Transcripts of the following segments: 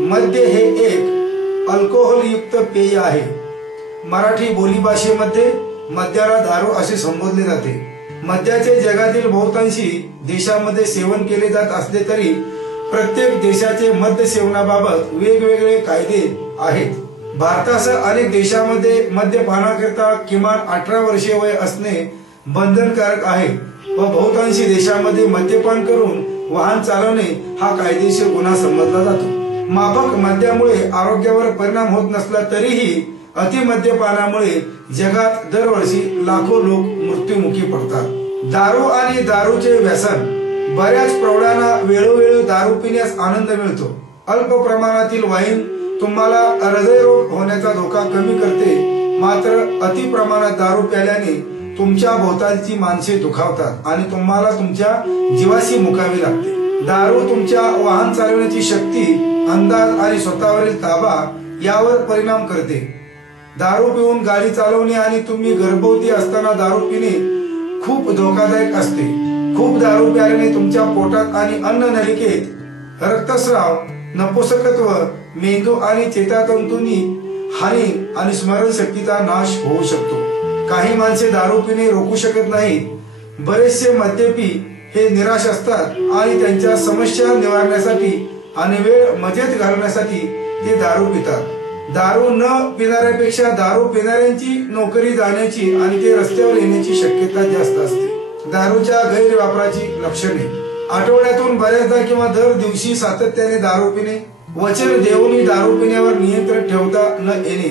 मद्य हे एक अल्कोहोलयुक्त पेय आहे। मराठी बोलीभाषेमध्ये मद्याला दारू असे संबोधले जाते। मद्याचे जगातील बहुतांशी देशांमध्ये सेवन केले जात असले तरी प्रत्येक देशाचे मद्य सेवनाबाबत वेगवेगळे कायदे आहेत। भारतासह अनेक देशांमध्ये मद्यपानाकरिता किमान 18 वर्षे वय असणे बंधनकारक आहे व बहुतांशी देशांमध्ये मद्यपान करून वाहन चालवणे हा कायदेशीर गुन्हा समजला जातो। माफक मद्यामुळे आरोग्यावर परिणाम होत नसला तरीही अतिमद्यपानामुळे जगात दरवर्षी लाखो लोक मृत्युमुखी पडतात। दारू आणि दारूचे व्यसन। बऱ्याच प्रौढांना वेळोवेळी दारू पिण्यास आनंद मिळतो। अल्प प्रमाणातील वाईन तुम्हाला हृदयरोग होण्याचा धोका कमी करते, मात्र अति प्रमाणात दारू प्यायल्याने तुमच्या भोवतालची माणसे दुखावतात आणि तुम्हाला तुमच्या जीवाशी मुकावे लागते। दारू तुमच्या वाहन चालवण्याची शक्ती, अंदाज आणि स्वतःवरील ताबा यावर परिणाम करते। दारू पिऊन गाडी चालवणे आणि तुम्ही गर्भवती असताना दारू पिणे खूप धोकादायक असते। खूप दारू प्यायल्याने तुमच्या पोटात आणि अन्न नलिकेत रक्तस्राव, नपुंसकत्व, मेंदू आणि चेतातंतूंनी हानी आणि स्मरणशक्तीचा नाश होऊ शकतो। काही माणसे दारू पिणे रोखू शकत नाहीत। बरेचसे मद्यपी हे निराश असतात आणि त्यांच्या समस्या निवारण्यासाठी आणि वेळ मजेत घालवण्यासाठी ते दारू पितात। दारू न पिणाऱ्यापेक्षा दारू पिणाऱ्यांची नोकरी जाण्याची आणि ते रस्त्यावर येण्याची शक्यता जास्त असते। दारूच्या गैरवापराची लक्षणे। आठवड्यातून बऱ्याचदा किंवा दर दिवशी सातत्याने दारू पिणे, वचन देऊनही दारू पिण्यावर नियंत्रण ठेवता न येणे,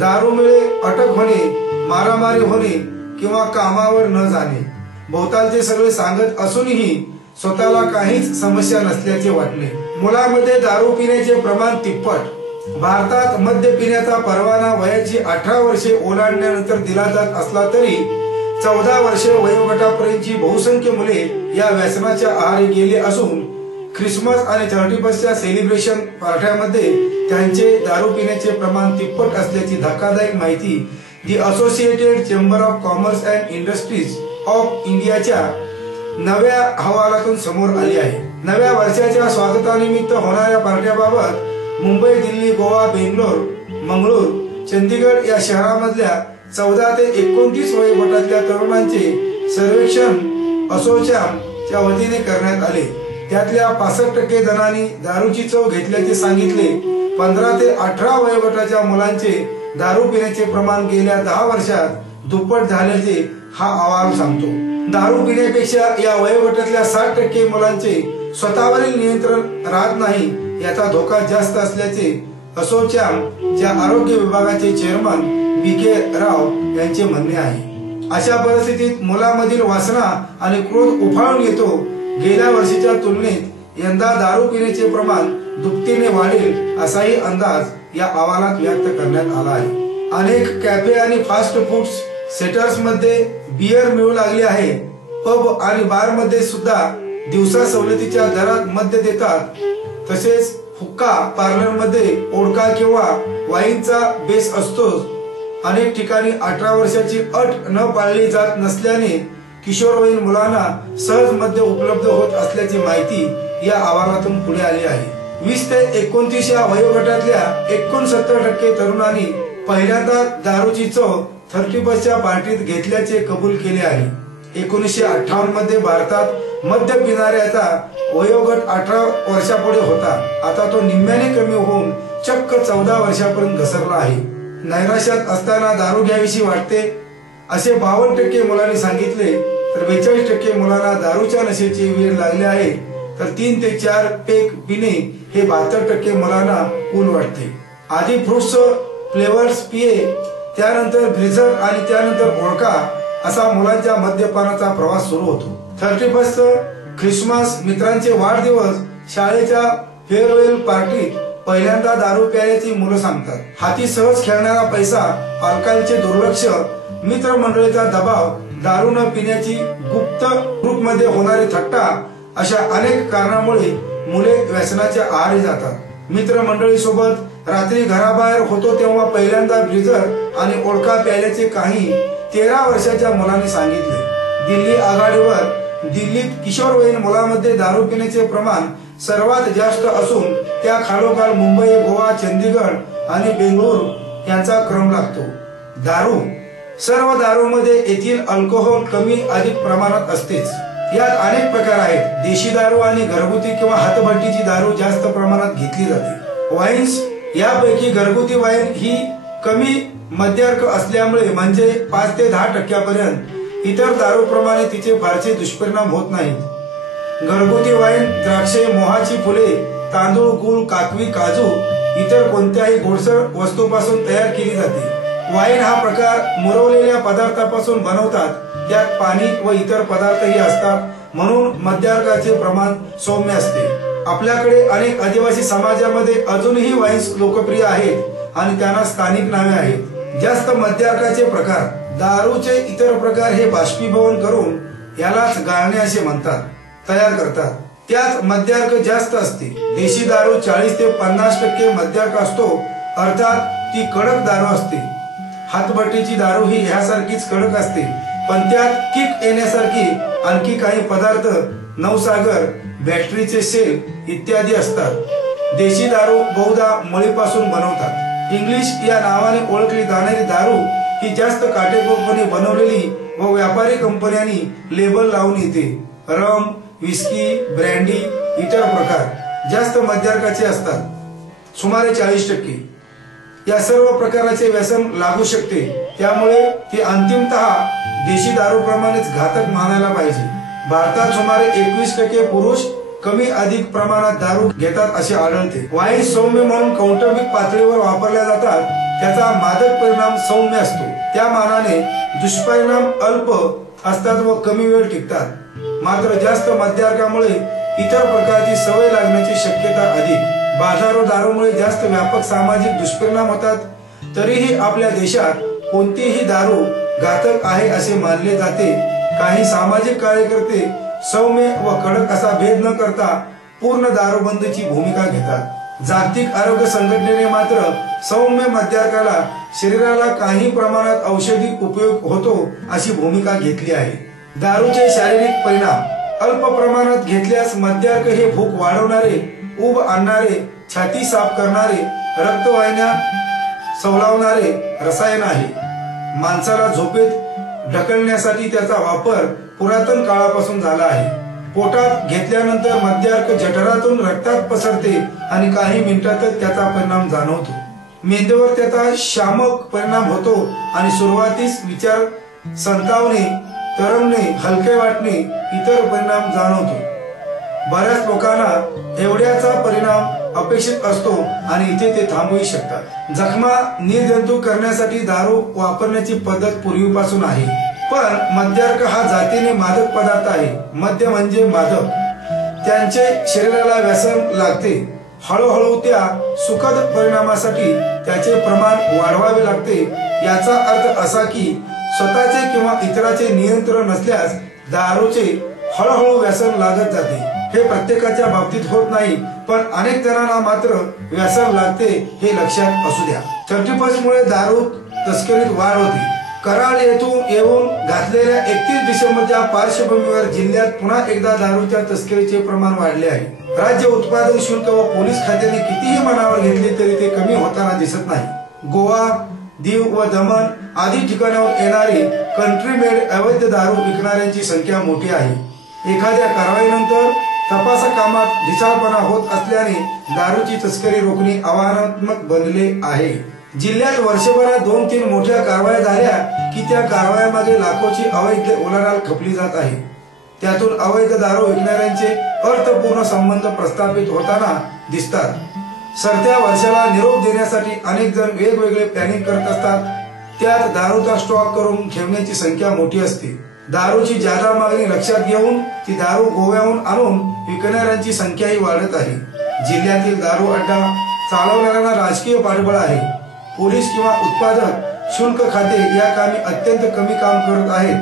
दारूमुळे अटक होणे, मारामारी होणे किंवा कामावर न जाणे, भोवतालचे सगळे सांगत असूनही स्वतःला काहीच समस्या नसल्याचे वाटणे, मुलांमध्ये दारू पिण्याचे प्रमाण तिप्पट। भारतात मद्य पिण्याचा परवाना वयाची 18 वर्षे ओलांडल्यानंतर दिला जात असला तरी 14 वर्षे वयोगटापर्यंतची बहुसंख्य मुले या व्यसनाच्या आहारी गेले असून ख्रिसमस आणि 31च्या सेलिब्रेशन पार्ट्यामध्ये त्यांचे दारू पिण्याचे प्रमाण तिप्पट असल्याची धक्कादायक माहिती the associated chamber of commerce and industries of इंडियाच्या नव्या अहवालातून समोर आली आहे। नव्या वर्षाच्या स्वागतानिमित्त होणाऱ्या पार्ट्याबाबत मुंबई, दिल्ली, गोवा, बेंगलोर, मंगळूर, चंदीगड या शहरांमधल्या 14 ते 29 वयोगटातल्या तरुणांचे सर्वेक्षण असोचॅमच्या वतीने करण्यात आले। त्यातल्या 65% जणांनी दारूची चव घेतल्याचे सांगितले। 15 ते 18 वयोगटाच्या मुलांचे दारू पिण्याचे प्रमाण गेल्या 10 वर्षात दुप्पट झाल्याचे हा अहवाल सांगतो। दारू पिण्यापेक्षा या वयोगटातल्या 60% मुलांचे स्वतःवरील नियंत्रण राहत नाही याचा धोका जास्त असल्याचे असोचॅमच्या आरोग्य विभागाचे चेअरमन बी.के. राव यांचे म्हणणे आहे। अशा परिस्थितीत मुलांमधील वासना आणि क्रोध उफाळून येतो। गेल्या वर्षीच्या तुलनेत यंदा दारू पिण्याचे प्रमाण दुपटीने वाढेल असाही अंदाज या अहवालात व्यक्त करण्यात आला आहे। अनेक कॅफे आणि फास्ट फूड सेटर्स मध्ये बियर मिळू लागली आहे। पब आणि बार मध्ये सुद्धा दिवसा सवलतीच्या दरात मद्य देतात। तसेच हुक्का पार्लर मध्ये ओडका किंवा वाईनचा बेस असतोच। अनेक ठिकाणी 18 वर्षाची अट न पाळली जात नसल्याने किशोरवयीन मुलांना सहज मद्य उपलब्ध होत असल्याची माहिती या अहवालातून पुढे आली आहे। 20 ते 29 या वयोगटातल्या 69% तरुणांनी पहिल्यांदा दारूची चव 31च्या पार्टीत घेतल्याचे कबूल केले आहे। 1958 मध्ये भारतात मद्य पिणाऱ्याचा वयोगट 18 वर्षापुढे होता। आता तो निम्म्याने कमी होऊन चक्क 14 वर्षापर्यंत घसरला आहे। नैराश्यात असताना दारू घ्यावीशी वाटते असे 52% मुलांनी सांगितले, तर 42% मुलांना दारूच्या नशेची वेळ लागली आहे, तर 3 ते 4 पेक पिणे हे 72% मुलांना कूल वाटते। आधी फ्रुट्स फ्लेवर्स पिये, त्यानंतर ब्रिझर आणि त्यानंतर ओळखा असा मुलांच्या मद्यपानाचा प्रवास सुरू होतो। 31 ख्रिसमस, मित्रांचे वाढदिवस, शाळेच्या फेअरवेल पार्टीत पहिल्यांदा दारू प्यायल्याची मुलं सांगतात। हाती सहज खेळणारा पैसा, पालकांचे दुर्लक्ष, मित्रमंडळीचा दबाव, दारू न पिण्याची गुप्त ग्रुपमध्ये होणारी थट्टा अशा अनेक कारणामुळे मुले व्यसनाच्या आहारी जातात। मित्रमंडळी सोबत रात्री घराबाहेर होतो तेव्हा पहिल्यांदा ब्रिझर आणि ओळखा प्यायल्याचे काही 13 वर्षाच्या मुलांनी सांगितले। दिल्ली आघाडीवर। दिल्लीत किशोरवयीन मुलांमध्ये दारू पिण्याचे प्रमाण सर्वात जास्त असून त्या खालोखाल मुंबई, गोवा, चंदीगड आणि बेंगळुरू यांचा क्रम लागतो. दारू. सर्व दारूमध्ये येथील अल्कोहोल कमी अधिक प्रमाणात असतेच. यात अनेक प्रकार आहेत. देशी दारू आणि घरगुती किंवा हातभट्टीची दारू जास्त प्रमाणात घेतली जाते. वाईन्स. यापैकी घरगुती वाईन ही कमी मद्यार्क असल्यामुळे म्हणजे 5 ते 10% इतर दारूप्रमाणे तिचे फारसे दुष्परिणाम होत नाहीत. घरगुती वाईन द्राक्षे, मोहाची फुले, तांदूळ, गूळ, काकवी, काजू इतर कोणत्याही गोडसर वस्तूपासून तयार केली जाते. वाईन हा प्रकार मुरवलेल्या पदार्थापासून बनवतात. त्यात पाणी व इतर पदार्थही असतात, म्हणून मद्यार्काचे प्रमाण सौम्य असते. आपल्याकडे अनेक आदिवासी समाजामध्ये अजूनही वाईन्स लोकप्रिय आहेत आणि त्यांना स्थानिक नावे आहेत. जास्त मद्यार्काचे प्रकार. दारूचे इतर प्रकार हे बाष्पीभवन करून यालाच गाळणे असे म्हणतात, तयार करतात. त्यात मद्यार्क जास्त असते. देशी दारू 40 ते 50% मद्यार्क असतो, अर्थात ती कडक दारू असते. हातभट्टीची दारू ही ह्यासारखीच कडक असते, पण त्यात किक येण्यासारखी आणखी काही पदार्थ, नवसागर, बॅटरीचे सेल इत्यादी असतात. देशी दारू बहुधा मळीपासून बनवतात. इंग्लिश या नावाने ओळखली जाणारी दारू ही जास्त काटेकोरपणे बनवलेली व व्यापारी कंपन्यांनी लेबल लावून येते. रम, विस्की, ब्रँडी इतर प्रकार जास्त मद्यार्काचे असतात, सुमारे 40%. या सर्व प्रकाराचे व्यसन लागू शकते, त्यामुळे ते अंतिमतः देशी दारूप्रमाणेच घातक मानायला पाहिजे. भारतात सुमारे 21% पुरुष कमी अधिक प्रमाणात दारू घेतात असे आढळते. वाईन सौम्य म्हणून कौटुंबिक पातळीवर वापरल्या जातात. त्याचा मादक परिणाम सौम्य असतो, त्या मानाने दुष्परिणाम अल्प असतात व कमी वेळ टिकतात. मात्र जास्त मद्यार्कामुळे इतर प्रकारची सवय लागण्याची शक्यता अधिक. बाजारो दारूमुळे जास्त व्यापक सामाजिक दुष्परिणाम होतात. तरीही आपल्या देशात कोणतीही दारू घातक आहे असे मानले जाते. काही सामाजिक कार्यकर्ते सौम्य व कडक असा भेद न करता पूर्ण दारूबंदीची भूमिका घेतात. जागतिक आरोग्य संघटनेने मात्र सौम्य मद्यार्काला शरीराला काही प्रमाणात औषधी उपयोग होतो अशी भूमिका घेतली आहे. दारूचे शारीरिक परिणाम. अल्प प्रमाणात घेतल्यास मद्यार्क हे भूक वाढवणारे, ऊब आणणारे, छाती साफ करणारे, रक्तवाहिन्या सवलावणारे रसायन आहे. माणसाला झोपेत ढकलण्यासाठी त्याचा वापर पुरातन काळापासून झाला आहे. पोटात घेतल्यानंतर मद्यार्क जठरातून रक्तात पसरते आणि काही मिनिटातच त्याचा परिणाम जाणवतो. मेंदूवर त्याचा शामक परिणाम होतो आणि सुरुवातीस विचार संतावणे, तरंगणे, हलके वाटणे इतर परिणाम जाणवतो. बऱ्याच लोकांना एवढ्याचा परिणाम अपेक्षित असतो आणि इथे ते थांबवू शकतात. जखमा निर्जंतुक करण्यासाठी दारू वापरण्याची पद्धत पूर्वीपासून आहे, पण मद्यार्क हा जातीने मादक पदार्थ आहे. मद्य म्हणजे मादक. त्यांचे शरीराला व्यसन लागते. हळूहळू त्या सुखद परिणामासाठी त्याचे प्रमाण वाढवावे लागते. याचा अर्थ असा की स्वतःचे किंवा इतराचे नियंत्रण नसल्यास दारूचे हळूहळू व्यसन लागत जाते. हे प्रत्येकाच्या बाबतीत होत नाही, पण अनेक जणांना मात्र व्यसन लागते हे लक्षात असू द्या. 31 मुळे दारू तस्करीत वाढ होती. कराड येऊन घातलेल्या 31 डिसेंबरच्या पार्श्वभूमीवर जिल्ह्यात पुन्हा एकदा दारूच्या तस्करीचे प्रमाण वाढले आहे. राज्य उत्पादन शुल्क व पोलीस खात्याने कितीही मनावर घेतले तरी ते कमी होताना दिसत नाही. गोवा, दीव व दमण आदी ठिकाणावर येणारी कंट्री मेड अवैध दारू विकणाऱ्यांची संख्या मोठी आहे. एखाद्या कारवाईनंतर तपास कामात ढिसाळपणा होत असल्याने दारूची तस्करी रोखणे आव्हानात्मक बनले आहे. जिल्ह्यात वर्षभरात 2-3 मोठ्या कारवाया झाल्या की त्या कारवायामागे लाखोची अवैध उलाढाल खपली जात आहे. त्यातून अवैध दारू विकणाऱ्यांचे अर्थपूर्ण संबंध प्रस्थापित होताना दिसतात. सरत्या वर्षाला निरोप देण्यासाठी अनेक जण वेगवेगळे प्लॅनिंग करत असतात. त्यात दारूचा स्टॉक करून ठेवण्याची संख्या मोठी असते. दारूची जादा मागणी लक्षात घेऊन ती दारू गोव्याहून आणून विकणाऱ्यांची संख्याही वाढत आहे. जिल्ह्यातील दारू अड्डा चालवणाऱ्यांना राजकीय पाठबळ आहे. पोलीस किंवा उत्पादन शुल्क खाते या कामी अत्यंत कमी काम करत आहेत.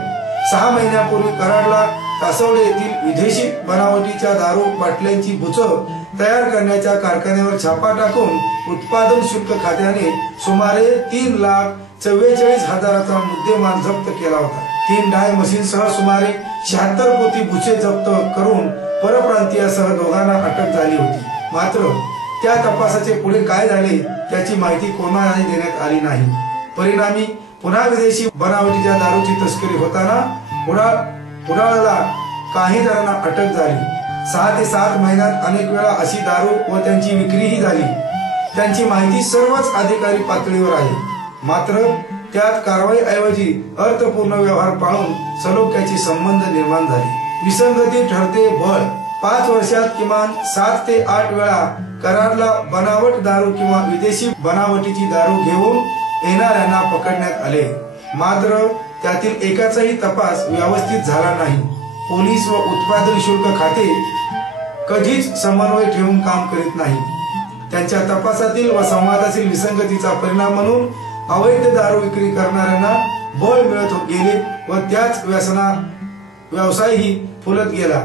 6 महिन्यापूर्वी कराडला तासवडे येथील विदेशी बनावटीच्या दारू बाटल्यांची बुचं तयार करण्याच्या कारखान्यावर छापा टाकून उत्पादन शुल्क खात्याने सुमारे 3,44,000चा मुद्देमाल जप्त केला होता. 3 डाय मशीनसह सुमारे 76 पोती बुचे जप्त करून परप्रांतीयासह दोघांना अटक झाली होती. मात्र त्या तपासाचे पुढे काय झाले त्याची माहिती कोणालाही देण्यात आली नाही. परिणामी पुन्हा विदेशी बनावटीच्या दारूची तस्करी होताना कुडाळला काही जणांना अटक झाली. 6 ते 7 महिन्यात अनेक वेळा अशी दारू व त्यांची विक्रीही झाली. त्यांची माहिती सर्वच अधिकारी पातळीवर आहे. मात्र त्यात कारवाईऐवजी अर्थपूर्ण व्यवहार पाळून सलोख्याचे संबंध निर्माण झाले. विसंगती ठरते बळ. 5 वर्षात किमान 7 ते 8 वेळा कराडला बनावट दारू किंवा विदेशी बनावटीची दारू घेऊन येणाऱ्यांना पकडण्यात आले. मात्र त्यातील एकाचाही तपास व्यवस्थित झाला नाही. पोलीस व उत्पादन शुल्क खाते कधीच समन्वय ठेवून काम करीत नाही. त्यांच्या तपासातील व संवादातील विसंगतीचा परिणाम म्हणून अवैध दारू विक्री करणाऱ्यांना बळ मिळत गेले व त्याच व्यवसायही फुलत गेला.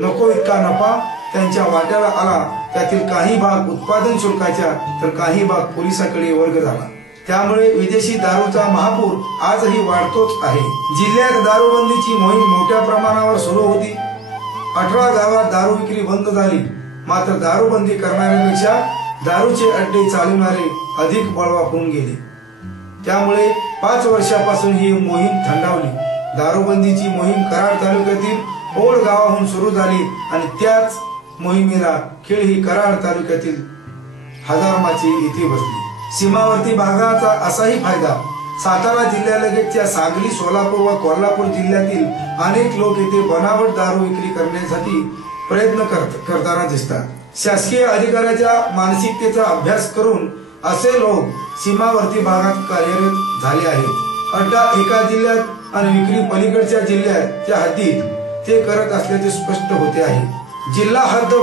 नको इतका नफा त्यांच्या वाट्याला आला. त्यातील काही भाग उत्पादन शुल्काच्या तर काही भाग पोलिसांकडे वर्ग झाला. त्यामुळे विदेशी दारूचा महापूर आजही वाढतोच आहे. जिल्ह्यात दारूबंदीची मोहीम मोठ्या प्रमाणावर सुरू होती. 18 गावात दारू विक्री बंद झाली. मात्र दारूबंदी करणाऱ्यांपेक्षा दारूचे अड्डे चालवणारे अधिक बळवाख होऊन गेले. त्यामुळे 5 वर्षापासून ही मोहीम थंडावली. दारूबंदीची मोहीम कराड तालुक्यातील ओळ गावाहून सुरू झाली आणि त्याच मोहिमेला खेळ ही कराड तालुक्यातील हजारमाची येथे बसली. सीमावर्ती भागाचा असाही फायदा. सातारा जिल्ह्यालगतच्या सांगली, सोलापूर व कोल्हापूर जिल्ह्यातील अनेक लोक येथे बनावट दारू विक्री करण्यासाठी प्रयत्न करताना दिसतात. शासकीय अधिकाऱ्याच्या मानसिकतेचा अभ्यास करून असे लोक सीमावर्ती भागात कार्यरत झाले आहेत. अड्डा एका जिल्ह्यात आणि विक्री पलीकडच्या जिल्ह्याच्या हद्दीत ते करत असल्याचे स्पष्ट होते आहे. जिल्हा हद्द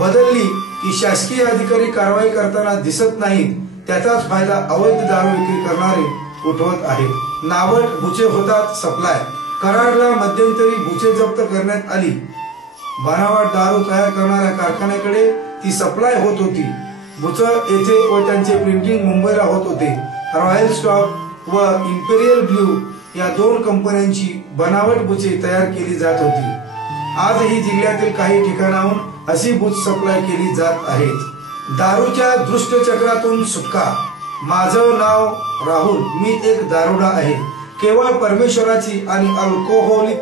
बदलली की शासकीय अधिकारी कारवाई करताना दिसत नाहीत. त्याचाच फायदा अवैध दारू विक्री करणारे उठवत आहेत. नावट बुचे होतात सप्लाय. कराडला मध्यंतरी बुचे जप्त करण्यात आली. बनावट दारू तयार करणाऱ्या कारखान्याकडे ती सप्लाय होत होती. बुच येथे व त्यांचे प्रिंटिंग मुंबईला होत होते. रॉयल स्टॉक व इम्पेरियल ब्ल्यू या 2 कंपन्यांची बनावट बुचे तयार केली जात होती. आजही जिल्ह्यातील काही ठिकाणाहून अशी बुच सप्लाय केली जात आहेत. दारूच्या दुष्ट चक्रातून सुटका. माझं नाव राहुल. मी एक दारुडा आहे. केवळ परमेश्वराची आणि अल्कोहोलिक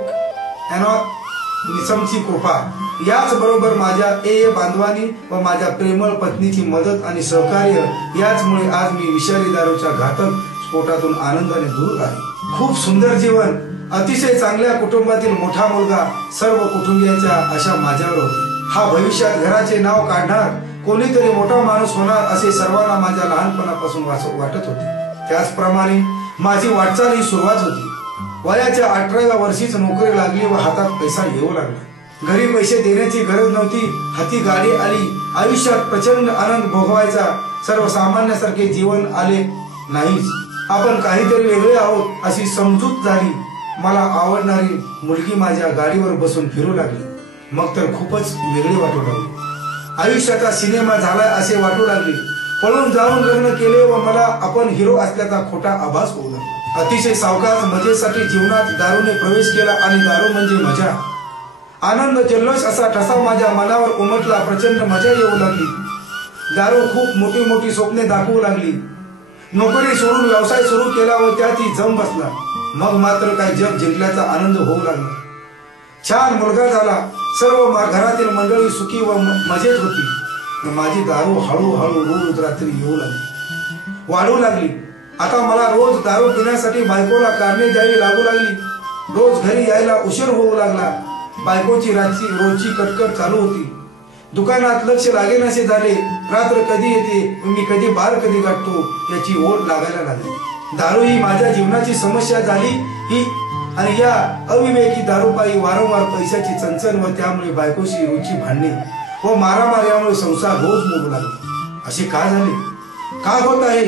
निसमची कृपा. याच बरोबर माझ्या बांधवांनी व माझ्या प्रेमळ पत्नीची मदत आणि सहकार्य याचमुळे आज मी विषारी दारूच्या घातक स्फोटातून आनंदाने दूर आहे. खूप सुंदर जीवन. अतिशय चांगल्या कुटुंबातील मोठा मुलगा. सर्व कुटुंबियांच्या आशा माझ्यावर होती. हा भविष्यात घराचे नाव काढणार, कोणीतरी मोठा माणूस होणार असे सर्वांना माझ्या लहानपणापासून वाटत होते. त्याचप्रमाणे माझी वाटचाल ही सुरुवात होती. वयाच्या 18व्या वर्षीच नोकरी लागली व हातात पैसा येऊ लागला. घरी पैसे देण्याची गरज नव्हती. हाती गाडी आली. आयुष्यात प्रचंड आनंद भोगवायचा. सर्वसामान्यासारखे जीवन आले नाहीच. आपण काहीतरी वेगळे आहोत अशी समजूत झाली. मला आवडणारी मुलगी माझ्या गाडीवर बसून फिरू लागली. मग तर खूपच वेगळे वाटू लागले. आयुष्याचा सिनेमा झालाय असे वाटू लागले. पळून जाऊन लग्न केले व मला आपण हिरो असल्याचा खोटा आभास होऊ लागला. अतिशय सावकाश मजेसाठी जीवनात दारूने प्रवेश केला आणि दारू म्हणजे मजा. आनंद जल्लोष असा ठसा माझ्या मनावर उमटला. प्रचंड मजा येऊ लागली. दारू खूप मोठी मोठी स्वप्ने दाखवू लागली. नोकरी सोडून व्यवसाय सुरू केला व त्याची जम बसला. मग मात्र काही जग जिंकल्याचा आनंद होऊ लागला. छान मुलगा झाला. सर्व घरातील मंडळी सुखी व मजेत होती. माझी दारू हळूहळू रोज रात्री येऊ लागली, वाढू लागली. आता मला रोज दारू पिण्यासाठी बायकोला कारणे द्यावी लागू लागली. रोज घरी यायला उशीर होऊ लागला. बायकोची रोजची कटकट चालू होती. दुकानात लक्ष लागेनासे झाले. रात्र कधी येते, मी कधी बार कधी गाठतो याची ओढ लागायला लागली. दारू ही माझ्या जीवनाची समस्या झाली ही. आणि या अविवेकी दारूपायी वारंवार पैशाची चणचण व त्यामुळे बायकोशी रोजची भांडणे व मारामार यामुळे संसार रोज मोडू लागला. असे का झाले, का होत आहे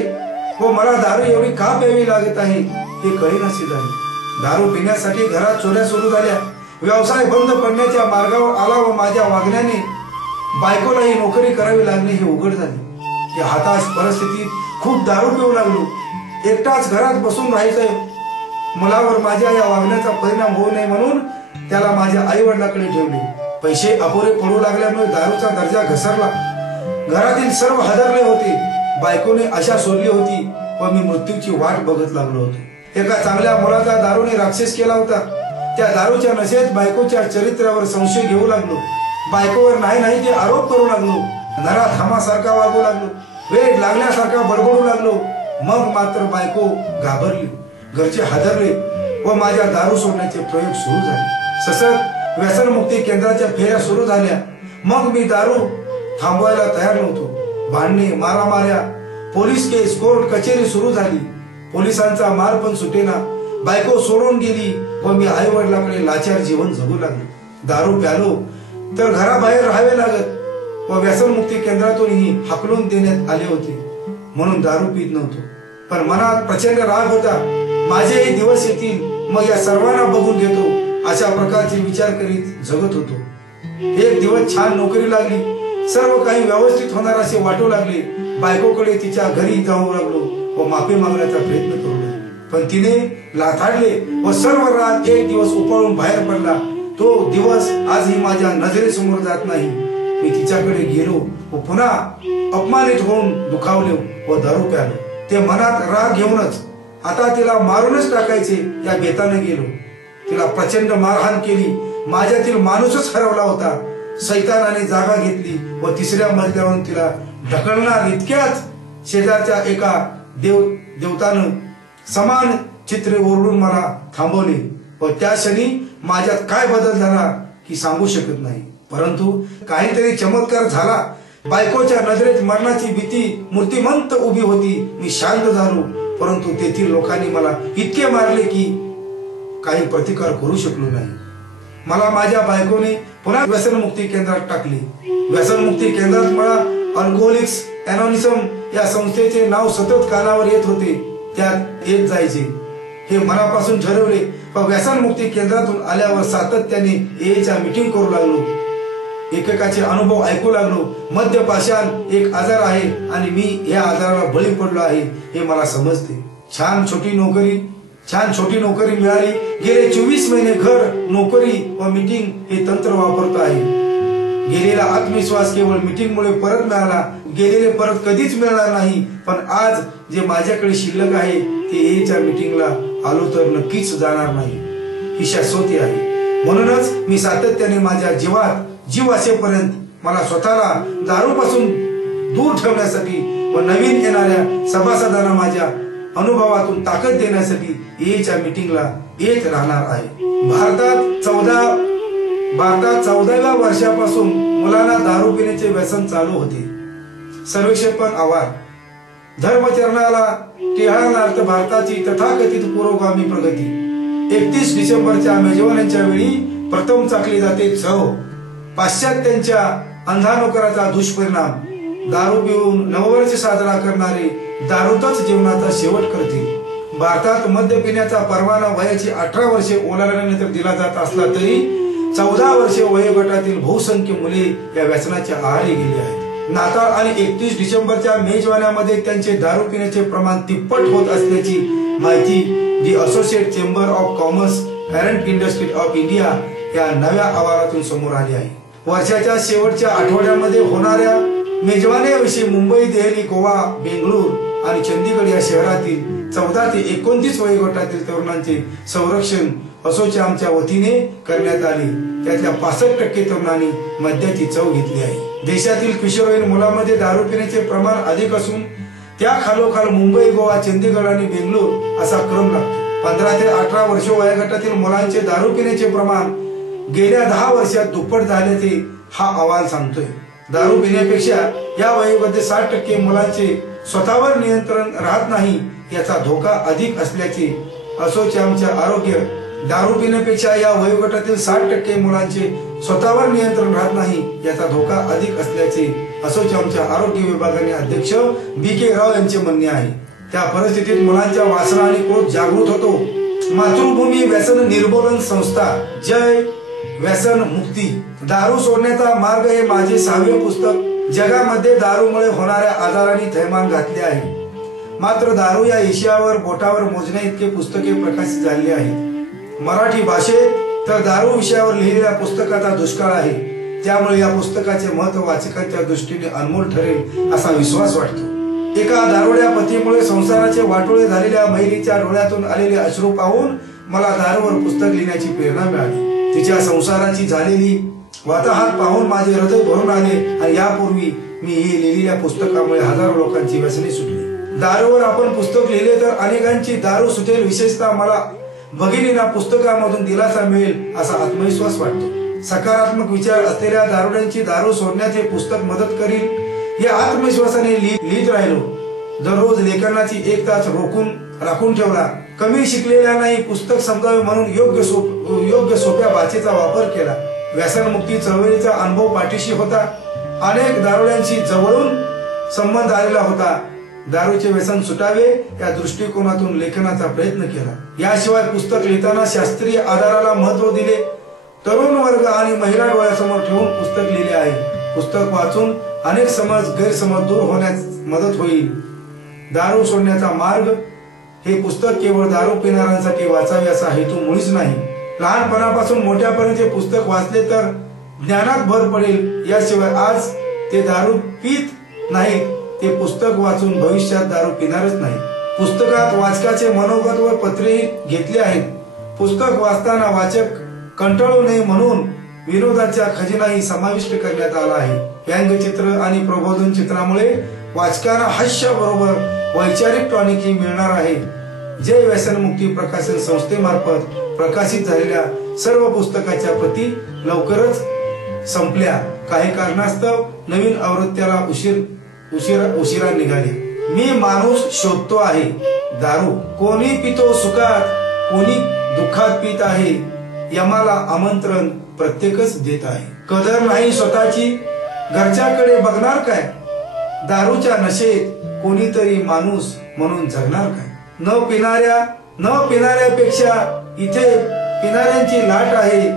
व मला दारू एवढी का प्यावी लागत आहे हे कळेनासे झाले. दारू पिण्यासाठी घरात चोऱ्या सुरू झाल्या. व्यवसाय बंद पडण्याच्या मार्गावर आला व माझ्या वागण्याने बायकोलाही नोकरी करावी लागली हे उघड झाले. या हताश परिस्थितीत खूप दारू पिऊ लागलो. एकटाच घरात बसून राहायचंय. मुलावर माझ्या या वागण्याचा परिणाम होऊ नये म्हणून त्याला माझ्या आई वडिलांकडे ठेवले. पैसे अपुरे पडू लागल्यामुळे दारूचा दर्जा घसरला. घरातील सर्व हादरले होते. बायकोने आशा सोडली होती व मी मृत्यूची वाट बघत लागलो होतो. एका चांगल्या मुलाचा दारूने राक्षस केला होता. त्या दारूच्या नशेत बायकोच्या चरित्रावर संशय घेऊ लागलो. बायकोवर नाही ते आरोप करू लागलो. नराधामासारखा वागू लागलो. वेळ लागल्यासारखा बडबडू लागलो. मग मात्र बायको घाबरली, घरचे हादरले व माझ्या दारू सोडण्याचे प्रयोग सुरू झाले. सतत व्यसनमुक्ती केंद्राच्या फेऱ्या सुरू झाल्या. मग मी दारू थांबवायला तयार नव्हतो. भांडणे, मारामाऱ्या, पोलीस केस, कोर्ट कचेरी सुरू झाली. पोलिसांचा मार पण सुटेना. बायको सोडून गेली व मी आई वडिलांकडे लाचार जीवन जगू लागलो. दारू प्यालो तर घराबाहेर राहावे लागत व व्यसनमुक्ती केंद्रातूनही हाकलून देण्यात आले होते. म्हणून दारू पीत नव्हतो, पण मनात प्रचंड राग होता. माझेही दिवस येतील, मग या सर्वांना बघून घेतो, अशा प्रकारचे विचार करीत जगत होतो. एक दिवस छान नोकरी लागली. सर्व काही व्यवस्थित होणार असे वाटू लागले. बायकोकडे तिच्या घरी जाऊ लागलो व माफी मागण्याचा प्रयत्न करू लागलो, पण तिने लाथाडले व सर्व रात एक दिवस उपाळून बाहेर पडला. तो दिवस आजही माझ्या नजरेसमोर जात नाही. मी तिच्याकडे गेलो व पुन्हा अपमानित होऊन दुखावले व दारू प्यालो. ते मनात राग घेऊनच आता तिला मारूनच टाकायचे या बेताने गेलो. तिला प्रचंड मारहाण केली. माझ्यातील माणूसच हरवला होता. सैतानाने जागा घेतली व तिसऱ्या मजल्यावरून तिला ढकलणार इतक्याच शेजारच्या एका देवतानं समान चित्रे ओरडून मला थांबवले व त्या क्षणी माझ्यात काय बदल झाला की सांगू शकत नाही. परंतु काहीतरी चमत्कार झाला. बायकोच्या नजरेत मरणाची भीती मूर्तिमंत उभी होती. मी शांत झालो, परंतु तेथील लोकांनी मला इतके मारले की काही प्रतिकार करू शकलो नाही. मला माझ्या बायकोने पुन्हा व्यसनमुक्ती केंद्रात टाकले. व्यसनमुक्ती केंद्रात मला अल्कोहोलिक्स अनॉनिमस या संस्थेचे नाव सतत कानावर येत होते. त्यात येत जायचे हे मनापासून ठरवले व व्यसनमुक्ती केंद्रातून आल्यावर सातत्याने एच्या मीटिंग करू लागलो. एकेकाचे अनुभव ऐकू लागलो. मद्यपाशान एक आजार आहे आणि मी या आजाराला बळी पडलो आहे हे मला समजते. छान छोटी नोकरी मिळाली. गेले 24 महिने घर, नोकरी व मीटिंग हे तंत्र वापरतो आहे. गेलेला आत्मविश्वास केवळ मीटिंगमुळे परत मिळाला. गेलेले परत कधीच मिळणार नाही. पण आज जे माझ्याकडे शिल्लक आहे ते एच्या मीटिंगला आलो तर नक्कीच जाणार नाही. ही शाश्वती आहे. म्हणूनच मी सातत्याने माझ्या जीवात जीव असेपर्यंत मला स्वतःला दारूपासून दूर ठेवण्यासाठी व नवीन येणाऱ्या सभासदांना माझ्या अनुभवातून ताकद देण्यासाठी एच्या मीटिंगला येत राहणार आहे. भारतात 14व्या वर्षापासून मुलांना दारू पिण्याचे व्यसन चालू होते. सर्वेक्षण पण आवार धर्मचरणाला टिहाळणार्थ भारताची तथाकथित पुरोगामी प्रगती. 31 डिसेंबरच्या मेजवानीच्या वेळी प्रथम चाकली जाते चव. पाश्चात्यांच्या अंधानुकराचा दुष्परिणाम. दारू पिऊन नववर्ष साजरा करणारे दारूतच जीवनाचा शेवट करतील. भारतात मद्य पिण्याचा परवाना वयाची 18 वर्षे ओलांडल्यानंतर दिला जात असला तरी 14 वर्षे वयोगटातील बहुसंख्य मुले या व्यसनाच्या आहारी गेली आहेत. नाताळ आणि 31 डिसेंबरच्या मेजवान्यामध्ये त्यांचे दारू पिण्याचे प्रमाण तिप्पट होत असल्याची माहिती जी associate chamber of commerce parent industry of India या नव्या अहवालातून समोर आली आहे. वर्षाच्या शेवटच्या आठवड्यामध्ये होणाऱ्या मेजवानीविषयी मुंबई, दिल्ली, गोवा, बेंगळूर आणि चंदीगड या शहरातील 14 ते 29 वयोगटातील तरुणांचे संरक्षण असोचॅमच्या वतीने करण्यात आले. त्यातल्या 65% तरुणांनी मद्याची चव घेतली आहे. देशातील किशोरवयीन मुलांमध्ये दारू पिण्याचे प्रमाण अधिक असून त्या खालोखाल मुंबई, गोवा, चंदीगड आणि बेंगळूर असा क्रम लागतो. 15 ते 18 वर्ष वयोगटातील मुलांचे दारू पिण्याचे प्रमाण गेल्या 10 वर्षात दुप्पट झाल्याचे हा अहवाल सांगतोय. दारू पिण्यापेक्षा या वयोगटातील 60% मुलांचे स्वतःवर नियंत्रण राहत नाही याचा धोका अधिक असल्याचे असोचॅमच्या आरोग्य. दारू पिण्यापेक्षा या वयोगटातील 60% मुलांचे स्वतःवर नियंत्रण राहत नाही याचा धोका अधिक असल्याचे असोचॅमच्या आरोग्य विभागाने अध्यक्ष BK राव यांचे म्हणणे आहे. त्या परिस्थितीत मुलांच्या वासना आणि क्रोध जागृत होतो. मातृभूमी व्यसन निर्मूलन संस्था जय व्यसन मुक्ती. दारू सोडण्याचा मार्ग हे माझे 6वे पुस्तक. जगामध्ये दारूमुळे होणाऱ्या आजारांनी थैमान घातले आहे. मात्र दारू या विषयावर बोटावर मोजण्या इतके पुस्तके प्रकाशित झालेली आहेत. मराठी भाषेत तर दारू विषयावर लिहिलेल्या पुस्तकाचा दुष्काळ आहे. त्यामुळे या पुस्तकाचे महत्व वाचकांच्या दृष्टीने अनमोल ठरेल असा विश्वास वाटतो. एका दारुड्या पतीमुळे संसाराचे वाटोळे झालेल्या महिलेच्या डोळ्यातून आलेले अश्रू पाहून मला दारूवर पुस्तक लिहिण्याची प्रेरणा मिळाली. तिच्या संसाराची झालेली वाताहत पाहून माझे हृदय भरून आले आणि यापूर्वी मी हे लिहिलेल्या पुस्तकामुळे हजारो लोकांची व्यसने सुटली. दारूवर आपण पुस्तक लिहिले तर अनेकांची दारू सुटेल. विशेषतः मला भगिनींना पुस्तकामधून दिलासा मिळेल असा आत्मविश्वास वाटतो. सकारात्मक विचार असलेल्या दारुड्यांची दारू सोडण्यात हे पुस्तक मदत करील या आत्मविश्वासाने लिहित राहिलो. दररोज लेखनाची 1 तास राखून ठेवला. कमी शिकलेल्या नाही पुस्तक समजावे म्हणून योग्य सोप्या भाषेचा वापर केला. व्यसनमुक्ती चळवळीचा अनुभव पाठीशी होता. अनेक दारुड्यांशी जवळून संबंध आलेला होता. दारूचे व्यसन सुटावे या दृष्टिकोनातून लेखनाचा प्रयत्न केला. याशिवाय पुस्तक लिहिताना शास्त्रीय आधाराला महत्व दिले. तरुण वर्ग आणि महिला डोळ्यासमोर ठेवून पुस्तक लिहिले आहे. पुस्तक वाचून अनेक गैरसमज दूर होण्यास मदत होईल. दारू सोडण्याचा मार्ग हे पुस्तक केवळ दारू पिणाऱ्यांसाठी वाचावे असा हेतू मुळीच नाही. लहानपणापासून मोठ्यापर्यंत हे पुस्तक वाचले तर ज्ञानात भर पडेल. याशिवाय आज ते दारू पित नाहीत, ते पुस्तक वाचून भविष्यात दारू पिणारच नाही. पुस्तकात वाचकाचे मनोगत व पत्रेही घेतली आहेत. पुस्तक वाचताना वाचक कंटाळू नये म्हणून विनोदाचा खजिनाही समाविष्ट करण्यात आला आहे. व्यंगचित्र आणि प्रबोधन चित्रामुळे वाचकांना हास्य बरोबर वैचारिक टॉनिकही मिळणार आहे. जय व्यसनमुक्ती प्रकाशन संस्थेमार्फत प्रकाशित झालेल्या सर्व पुस्तकाच्या प्रती लवकरच संपल्या. काही कारणास्तव नवीन आवृत्त्याला उशिरा निघाले. मी माणूस शोधतो आहे दारू. कोणी पितो सुखात, कोणी दुःखात पित आहे. यमाला आमंत्रण प्रत्येकच देत आहे. कदर नाही स्वतःची, घरच्याकडे बघणार काय. दारूच्या नशेत कोणीतरी माणूस म्हणून जगणार काय. न पिणाऱ्यापेक्षा इथे पिणाऱ्यांची लाट आहे.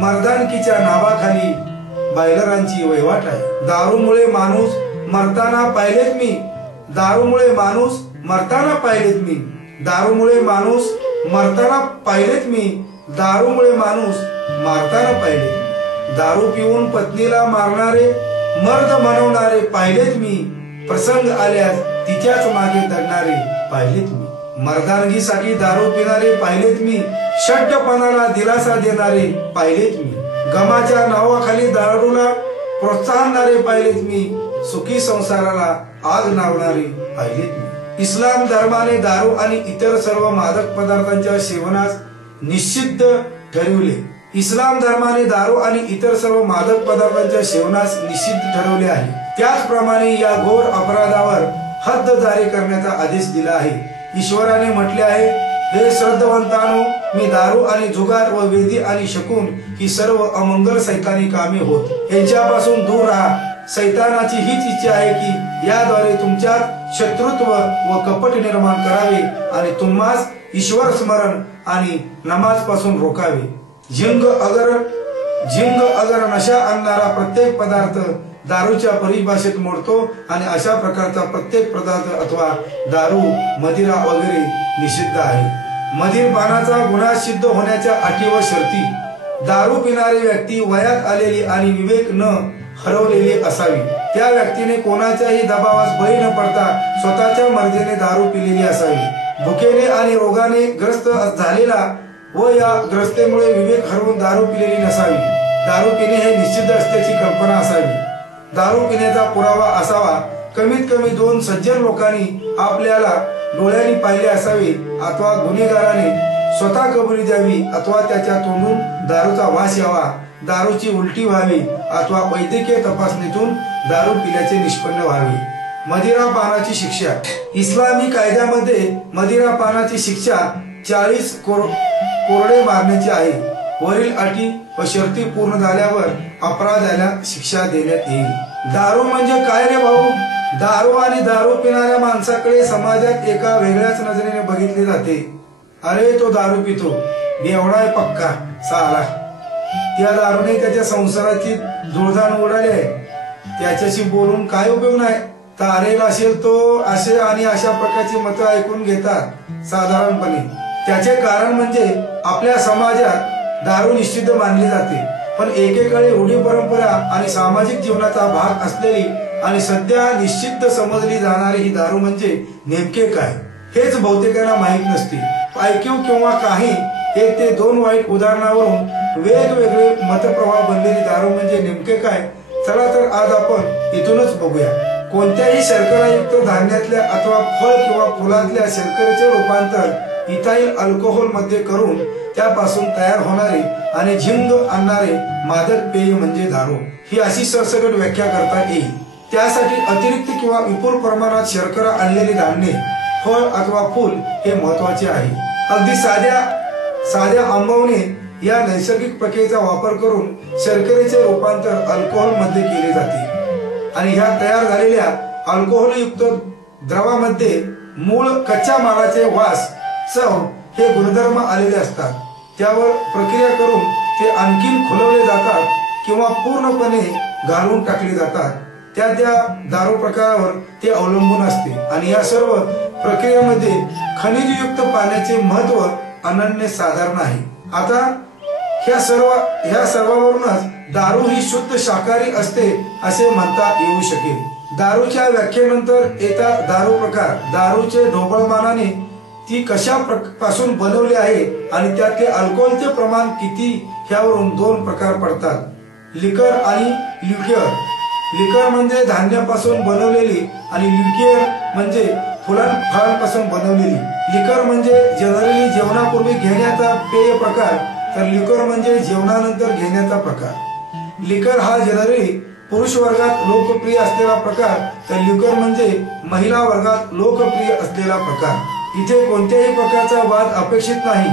मर्दानकीच्या नावाखाली बायलरांची वहिवाट आहे. दारूमुळे माणूस मरताना पाहिलेत मी. दारूमुळे माणूस मरताना पाहिलेत मी. दारूमुळे माणूस मरताना पाहिलेत मी. दारूमुळे माणूस मारताना पाहिले. दारू पिऊन पत्नीला मारणारे मर्द म्हणवणारे पाहिलेत मी. प्रसंग आल्यास तिच्याच मागे धरणारे पाहिलेत मी. मर्दानगीसाठी दारू पिणारे पाहिलेत मी. षड्डपणाला दिलासा देणारे पाहिलेत मी. गमाच्या नावाखाली दारूला प्रोत्साहनारे पाहिलेत मी. सुखी संसाराला आग लावणारे पाहिलेत मी. इस्लाम धर्माने दारू आणि इतर सर्व मादक पदार्थांच्या सेवनास निषिद्ध ठरविले. इस्लाम धर्माने दारू आणि इतर सर्व मादक पदार्थांच्या सेवनास निषिद्ध ठरवले आहे. त्याचप्रमाणे या घोर अपराधावर हद्द जारी करण्याचा आदेश दिला आहे. ईश्वराने म्हटले आहे, हे श्रद्धावंतांनो, मी दारू आणि जुगार व वेदी आणि शकून ही सर्व अमंगल सैतानी कामे होत यांच्यापासून दूर राहा. सैतानाची हीच इच्छा आहे की याद्वारे तुमच्यात शत्रुत्व व कपट निर्माण करावे आणि तुम्हास ईश्वर स्मरण आणि नमाज पासून रोकावे. जिंग अगर नशा आणणारा प्रत्येक पदार्थ दारूच्या परिभाषेत मोडतो आणि अशा प्रकारचा प्रत्येक पदार्थ अथवा दारू, मदिरा वगैरे निषिद्ध आहे. मदिरपानाचा गुन्हा सिद्ध होण्याच्या अटी व शर्ती. दारू पिणारी व्यक्ती वयात आलेली आणि विवेक न हरवलेली असावी. त्या व्यक्तीने कोणाच्याही दबावास बळी न पडता स्वतःच्या मर्जीने दारू पिलेली असावी. भुकेने आणि रोगाने ग्रस्त झालेला व या ग्रस्तेमुळे विवेक हरवून दारू पिलेली नसावी. दारू पिणे हे निश्चित असल्याची कल्पना असावी. दारू पिण्याचा पुरावा असावा. कमीत कमी 2 सज्जन लोकांनी आपल्याला डोळ्यांनी पाहिले असावे अथवा गुन्हेगाराने स्वतः कबुली द्यावी अथवा त्याच्या तोंडून दारूचा वास यावा, दारूची उलटी व्हावी अथवा वैद्यकीय तपासणीतून दारू पिल्याचे निष्पन्न व्हावे. मदिरा पानाची शिक्षा. इस्लामी कायद्यामध्ये मदिरा पानाची शिक्षा 40 कोरडे मारण्याची आहे. वरील अटी व शर्ती पूर्ण झाल्यावर अपराधाला शिक्षा देण्यात येईल. दारू म्हणजे काय रे भाऊ? दारू आणि दारू पिणाऱ्या माणसाकडे समाजात एका वेगळ्याच नजरेने बघितले जाते. अरे तो दारू पितो, एवढा आहे पक्का साला. त्या दारूने त्याच्या संसाराची जुळजाण उडाली आहे. त्याच्याशी बोलून काय उपयोग नाही. तारेल असेल तो असे आणि अशा प्रकारची मतं ऐकून घेतात साधारणपणे. त्याचे कारण म्हणजे आपल्या समाजात दारू निषिद्ध मानली जाते, पण एकेकाळी रूढी परंपरा आणि सामाजिक जीवनाचा भाग असलेली आणि सध्या निश्चित समजली जाणारी ही दारू म्हणजे नेमके काय हेच बहुतेकांना माहीत नसते. ऐकीव किंवा काही एक ते दोन वाईट उदाहरणावरून वेगवेगळे मतप्रवाह बनलेली दारू म्हणजे नेमके काय. चला तर आज आपण इथूनच बघूया. कोणत्याही शर्करायुक्त धान्यातल्या अथवा फळ किंवा फुलातल्या शर्करेचे रूपांतर इथाईल अल्कोहोल मध्ये करून त्यापासून तयार होणारे आणि झिंग आणणारे मादक पेय म्हणजे दारू, ही अशी सरसकट व्याख्या करता येईल. त्यासाठी अतिरिक्त किंवा विपुल प्रमाणात शर्करा आणलेले धान्य, फळ अथवा फूल हे महत्वाचे आहे. अगदी साध्या आंबवणे या नैसर्गिक प्रक्रियेचा वापर करून शर्करेचे रूपांतर अल्कोहोल मध्ये केले जाते आणि ह्या तयार झालेल्या अल्कोहोलयुक्त द्रवामध्ये मूळ कच्च्या मालाचे वास, चव हे गुणधर्म आलेले असतात. त्यावर प्रक्रिया करून ते आणखीन खुलवले जातात किंवा पूर्णपणे घालून टाकले जातात. त्या दारू प्रकारावर ते अवलंबून असते आणि या सर्व प्रक्रियेमध्ये खनिजयुक्त पाण्याचे महत्व अनन्य साधारण आहे. आता ह्या सर्वावरूनच दारू ही शुद्ध शाकाहारी असते असे म्हणता येऊ शकेल. दारूच्या व्याख्येनंतर येतात दारू प्रकार. दारूचे ढोबळमानाने ती कशा पासून बनवली आहे आणि त्यातले अल्कोहोलचे प्रमाण किती ह्यावरून दोन प्रकार पडतात, लिकर आणि ल्युकियर. लिकर म्हणजे धान्यापासून बनवलेली आणि ल्युकियर म्हणजे फळांपासून बनवलेली. लिकर म्हणजे जनरली जेवणापूर्वी घेण्याचा पेय प्रकार, तर ल्युकर म्हणजे जेवणानंतर घेण्याचा प्रकार. लिकर हा जनरली पुरुष वर्गात लोकप्रिय असलेला प्रकार, तर ल्युकर म्हणजे महिला वर्गात लोकप्रिय असलेला प्रकार. इथे कोणत्याही प्रकारचा वाद अपेक्षित नाही.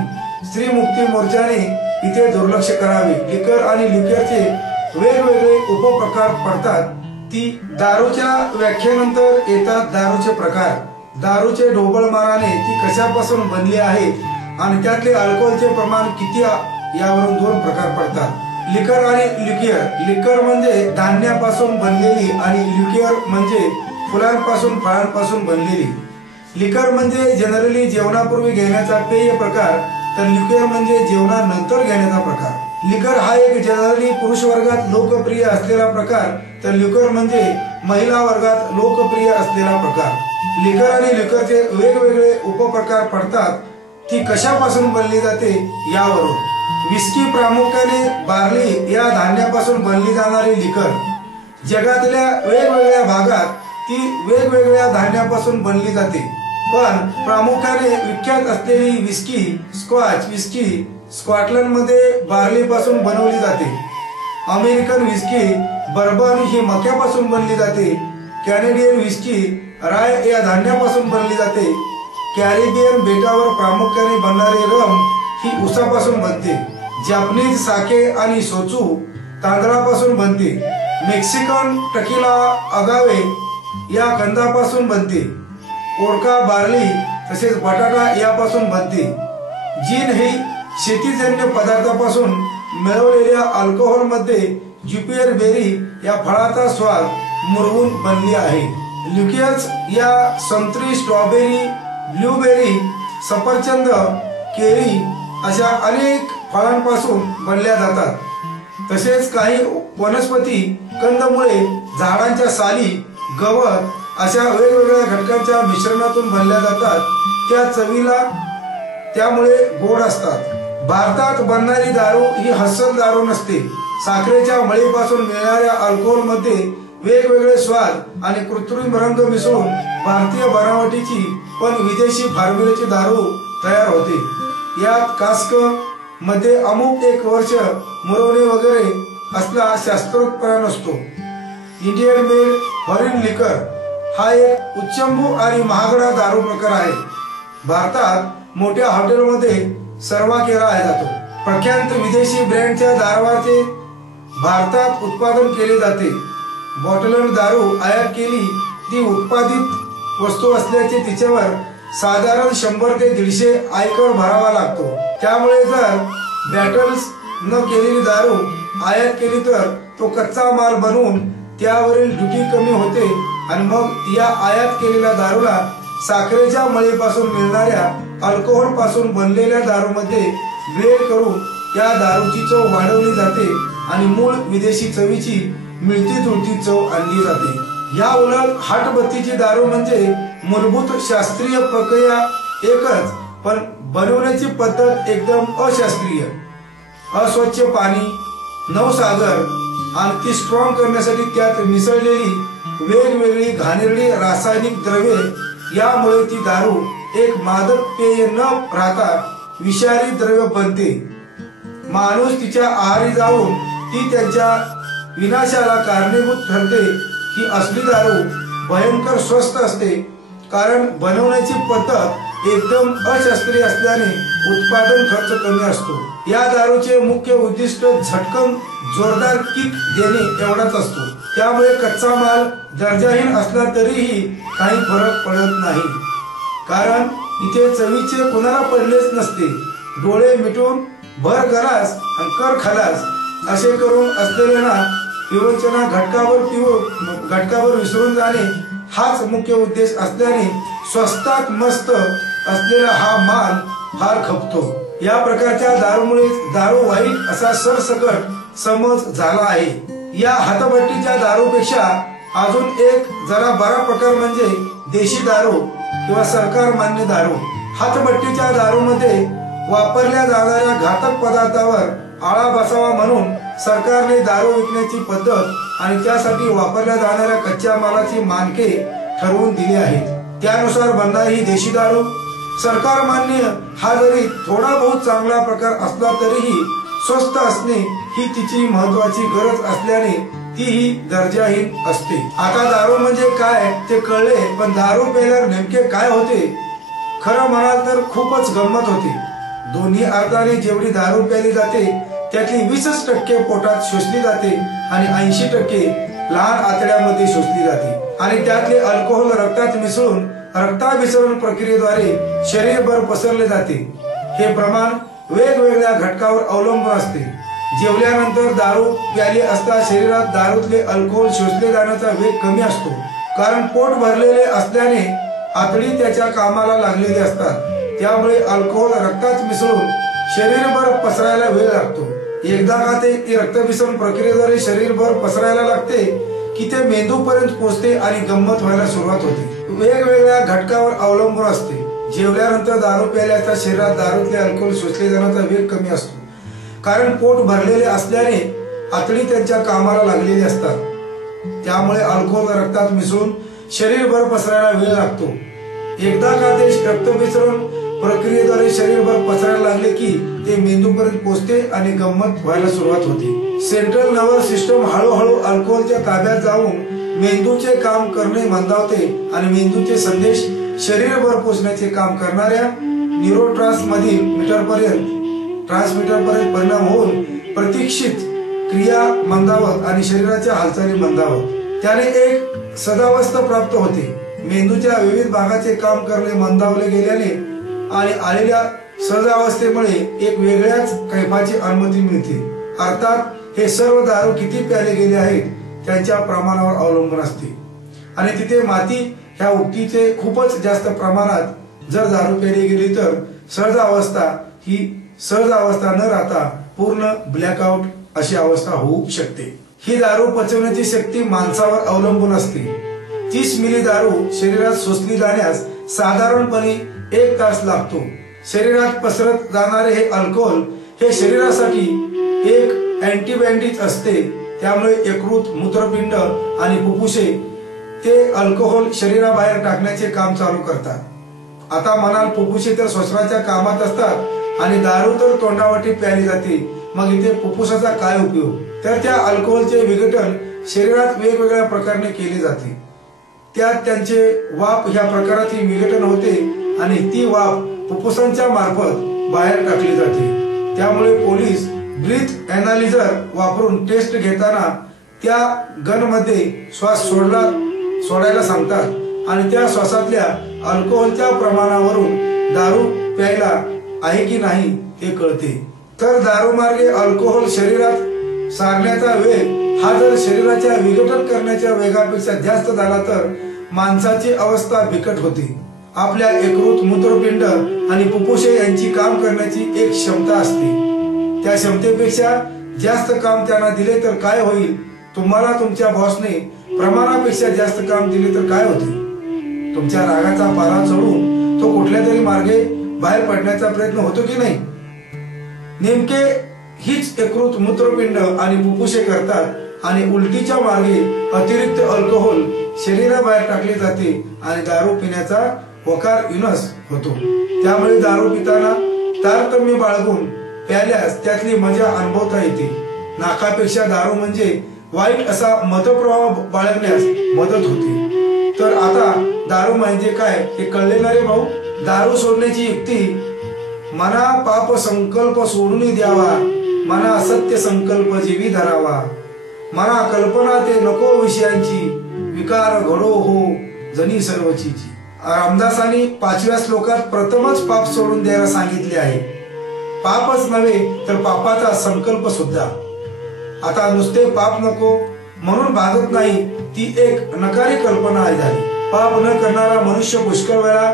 स्त्री मुक्ती मोर्चाने इथे दुर्लक्ष करावे. लिकर आणि ल्युकियरचे वेगवेगळे उपप्रकार पडतात. ती दारूच्या व्याख्येनंतर येतात दारूचे प्रकार. दारूचे ढोबळमानाने ती कशापासून बनली आहे आणि त्यातले अल्कोहोलचे प्रमाण किती यावरून दोन प्रकार पडतात, लिकर आणि ल्युकियर. लिकर म्हणजे धान्यापासून बनलेली आणि ल्युकियर म्हणजे फळांपासून बनलेली. लिकर म्हणजे जनरली जेवणापूर्वी घेण्याचा पेय प्रकार, तर ल्युकियर म्हणजे जेवणानंतर घेण्याचा प्रकार. लिकर हा एक जनरली पुरुष वर्गात लोकप्रिय असलेला प्रकार, तर ल्युकर म्हणजे महिला वर्गात लोकप्रिय असलेला प्रकार. लिकर आणि ल्युकरचे वेगवेगळे उपप्रकार पडतात. ती कशापासून बनली जाते यावरून. विस्की प्रामुख्याने बार्ली या धान्यापासून बनली जाणारी लिकर. जगातल्या वेगवेगळ्या भागात ती वेगवेगळ्या धान्यापासून बनली जाते, पण प्रामुख्याने विख्यात असलेली विस्की, स्कॉच विस्की स्कॉटलंड मध्ये बार्ली पासून बनवली जाते. अमेरिकन विस्की बर्बन ही मक्यापासून बनली जाते. कॅनेडियन विस्की राय या धान्यापासून बनली जाते. कॅरिबियन बेटावर प्रामुख्याने बनणारे रम ही ऊसापासून बनते. जपानीज साके आणि सोचू तांदळापासून बनते. मेक्सिकन टकीला अगावे या कंदापासून बनते. ओडका बार्ली तसेच बटाटा यापासून बनते. जीन ही शेतीजन्य पदार्थापासून मिळवलेल्या अल्कोहोल मध्ये ज्युपियर बेरी या फळाचा स्वाद मुरवून बनली आहे. ल्युकियर्स या संत्री, स्ट्रॉबेरी, ब्लूबेरी, सफरचंद, केळी अशा अनेक फळांपासून बनल्या जातात. तसेच काही वनस्पती, कंदमुळे, झाडांच्या साली, गवत अशा वेगवेगळ्या घटकांच्या मिश्रणातून बनल्या जातात. त्या चवीला त्यामुळे गोड असतात. भारतात बनणारी दारू ही हस्सल दारू नसते. साखरेच्या मळीपासून मिळणाऱ्या अल्कोहोल मध्ये वेगवेगळे स्वाद आणि कृत्रिम रंग मिसळून भारतीय बनावटीची पण विदेशी फॉर्म्युल्याची दारू तयार होते. यात कास्क मध्ये अमुक एक वर्ष मुरवणे वगैरे असला शास्त्रोक्तपणा नसतो. इंडियन मेड फॉरेन लिकर हा एक उच्चंभू आणि महागडा दारू प्रकार आहे. भारतात मोठ्या हॉटेलमध्ये सर्वा केला जातो. प्रख्यात विदेशी ब्रँडच्या दारूचे भारतात उत्पादन केले जाते. बॉटलर दारू आयात केली ती उत्पादित वस्तू असल्याचे तिच्यावर साधारण 100 ते 150 आयकर भरावा लागतो. त्यामुळे जर बॅटल्स न केलेली दारू आयात केली तर तो कच्चा माल बनवून त्यावरील ड्युटी कमी होते आणि मग या आयात केलेल्या दारूला साखरेच्या मळीपासून मिळणाऱ्या अल्कोहोल पासून बनलेल्या दारूमध्ये ब्लेंड करून त्या दारूची चव वाढवली जाते आणि मूळ विदेशी चवीची मिळती जुळती चव आणली जाते। या उलट हाटबत्तीची दारू म्हणजे मूलभूत शास्त्रीय प्रक्रिया एकच, पण बनवण्याची पद्धत एकदम अशास्त्रीय। अस्वच्छ पाणी, नवसागर आणखी स्ट्रॉंग करण्यासाठी त्यात मिसळलेली वेगवेगळी घाणेरडी रासायनिक द्रव्ये, यामुळे ती दारू एक मादक पेय न राहता विषारी द्रव्य बनते। माणूस तिच्या आहारी जाऊन ती त्यांच्या विनाशाला कारणीभूत ठरते। ही असली दारू भयंकर स्वस्त असते, कारण बनवण्याची पद्धत एकदम अशास्त्रीय असल्याने उत्पादन खर्च कमी असतो। या दारूचे मुख्य उद्दिष्ट झटकन जोरदार किक देणे एवढाच असतो। त्यामुळे कच्चा माल दर्जाहीन असला तरीही काही फरक पडत नाही, कारण इथे चवीचे कुणाला पडलेच नसते। डोळे मिटून भर गलास आणि कर खलास असे करून असलेल्यांना विवंचना घटकावर विसरून जाणे हाच मुख्य उद्देश असल्याने स्वस्तात मस्त असलेला हा माल फार खपतो। या प्रकारच्या दारूमुळे दारू वाईट असा सरसकट समज झाला आहे। या हातभट्टीच्या दारूपेक्षा अजून एक जरा बरा प्रकार म्हणजे देशी दारू किंवा सरकार मान्य दारू। हातभट्टीच्या दारूमध्ये वापरल्या जाणाऱ्या घातक पदार्थावर आळा बसावा म्हणून सरकारने दारू विकण्याची पद्धत आणि त्यासाठी वापरल्या जाणाऱ्या कच्च्या मालाची मानके ठरवून दिली आहेत। त्यानुसार बनणारी ही देशी दारू सरकार मान्य हा जरी थोडा बहुत चांगला प्रकार असला तरीही स्वस्त असणे ही तिची महत्वाची गरज असल्याने तीही दर्जाहीन असते। आता दारू म्हणजे काय ते कळले, पण दारू प्यायल्यावर नेमके काय होते? खरं म्हणाल तर खूपच गंमत होते। दोन्ही अर्थाने जेवढी दारू प्यायली जाते त्यातली 20% पोटात शोषली जाते आणि 80% लहान आतड्यामध्ये शोषली जाते आणि त्यातले अल्कोहोल रक्तात मिसळून रक्ताभिसरण प्रक्रियेद्वारे शरीरभर पसरले जाते। हे प्रमाण वेगवेगळ्या घटकावर अवलंबून असते। जेवल्यानंतर दारू प्यायली असता शरीरात दारूतले अल्कोहोल शोषले जाण्याचा वेग कमी असतो, कारण पोट भरलेले असल्याने आतडी त्याच्या कामाला लागलेली असतात। त्यामुळे अल्कोहोल रक्तात मिसळून शरीरभर पसरायला वेळ लागतो। एकदा का ते रक्ताभिसरण प्रक्रियेद्वारे शरीरभर पसरायला लागते की ते मेंदूपर्यंत पोहोचते आणि गंमत व्हायला सुरुवात होते। वेगवेगळ्या घटकावर अवलंबून असते। जेवल्यानंतर दारू प्यायल्याचा शरीरात दारूतले अल्कोहोल शोषले जाण्याचा वेग कमी असतो, कारण पोट भरलेले असल्याने आतडी त्यांच्या कामाला लागलेली असतात। त्यामुळे अल्कोहोल रक्तात मिसळून शरीरभर पसरायला वेळ लागतो। एकदा का ते रक्ताभिसरण प्रक्रियेद्वारे शरीरभर पसरायला लागले की ते मेंदूपर्यंत पोहोचते आणि गंमत व्हायला सुरुवात होते। सेंट्रल नर्वस सिस्टम हळूहळू अल्कोहोलच्या ताब्यात जाऊन मेंदूचे काम करणे मंदावते आणि मेंदूचे संदेश शरीरभर पोहोचण्याचे काम करणाऱ्या ट्रान्समीटरपर्यंत परिणाम होऊन प्रतीक्षित क्रिया मंदावत आणि शरीराच्या हालचाली मंदावत त्याने एक सदावस्था प्राप्त होते। मेंदूच्या विविध भागाचे काम करणे मंदावले गेल्याने आणि आलेल्या सहजावस्थेमुळे एक वेगळ्याच कैफाची अनुमती मिळते। अर्थात हे सर्व दारू किती प्याले गेले आहेत त्यांच्या प्रमाणावर अवलंबून असते आणि तिथे माती ह्या उक्तीचे खूपच जास्त प्रमाणात जर दारू प्याली गेली तर सहज अवस्था न राहता पूर्ण ब्लॅकआउट अशी अवस्था होऊ शकते। ही दारू पचवण्याची शक्ती माणसावर अवलंबून असते। 30 मिली दारू शरीरात शोषली जाण्यास साधारणपणे 1 तास लागतो। शरीरात पसरत जाणारे हे अल्कोहोल हे शरीरासाठी एक अँटीबायोटिक असते। त्यामुळे यकृत, मूत्रपिंड आणि फुफ्फुसे ते अल्कोहोल शरीराबाहेर टाकण्याचे काम चालू करतात। आता म्हणाल फुफ्फुसे तर श्वसनाच्या कामात असतात आणि दारू तर तोंडावाटी प्यायली जाते, मग इथे फुफ्फुसाचा काय उपयोग? तर त्या अल्कोहोलचे विघटन शरीरात वेगवेगळ्या प्रकारे केले जाते। त्यात त्यांचे वाफ ह्या प्रकारात विघटन होते आणि ती वाफ फुफ्फुसांच्या मार्फत बाहेर टाकली जाते। त्यामुळे पोलीस ब्रीथ अनालिझर वापरून टेस्ट घेताना त्या गनमध्ये श्वास सोडायला सांगतात आणि त्या श्वासातल्या अल्कोहोलच्या प्रमाणावरून दारू प्यायला आहे की नाही ते कळते। तर दारूमार्गे अल्कोहोल शरीरात सारण्याचा वेग हा जर शरीराच्या विघटन करण्याच्या वेगापेक्षा जास्त झाला तर माणसाची अवस्था बिकट होते। आपल्या यकृत, मूत्रपिंड आणि फुफ्फुसे यांची काम करण्याची एक क्षमता असते। त्या क्षमतेपेक्षा जास्त काम त्यांना दिले तर काय होईल? तुम्हाला तुमच्या बॉसने प्रमाणापेक्षा जास्त काम दिले तर काय होते? तुमच्या रागाचा पारा चढून तो कुठल्या तरी मार्गे बाहेर पडण्याचा प्रयत्न होतो की नाही? नेमके हीच यकृत, मूत्रपिंड आणि फुफ्फुसे करतात आणि उलटीच्या मार्गे अतिरिक्त अल्कोहोल शरीराबाहेर टाकले जाते आणि दारू पिण्याचा वकार युनस होतो. त्यामुळे दारू पिताना तारतम्य बाळगून प्याल्यास त्यातली मजा अनुभवता येते. नाकापेक्षा दारू म्हणजे वाईट असा मतप्रवाह बाळगण्यास मदत होते. तर आता दारू म्हणजे काय हे कळले ना रे भाऊ? दारू सोडण्याची युक्ती, मना पाप संकल्प सोडून द्यावा, मना सत्य संकल्प जीवी धरावा, मना कल्पना ते नको विषयांची, विकार घडो हो जनी सर्वची. रामदासांनी 5व्या श्लोकात प्रथमच पाप सोडून द्यायला सांगितले आहे. पापच नव्हे तर पापाचा संकल्प सुद्धा. आता नुसते पाप नको म्हणून भागत नाही, ती एक नकारी कल्पना आहे झाली. पाप न करणारा मनुष्य पुष्कळ वेळा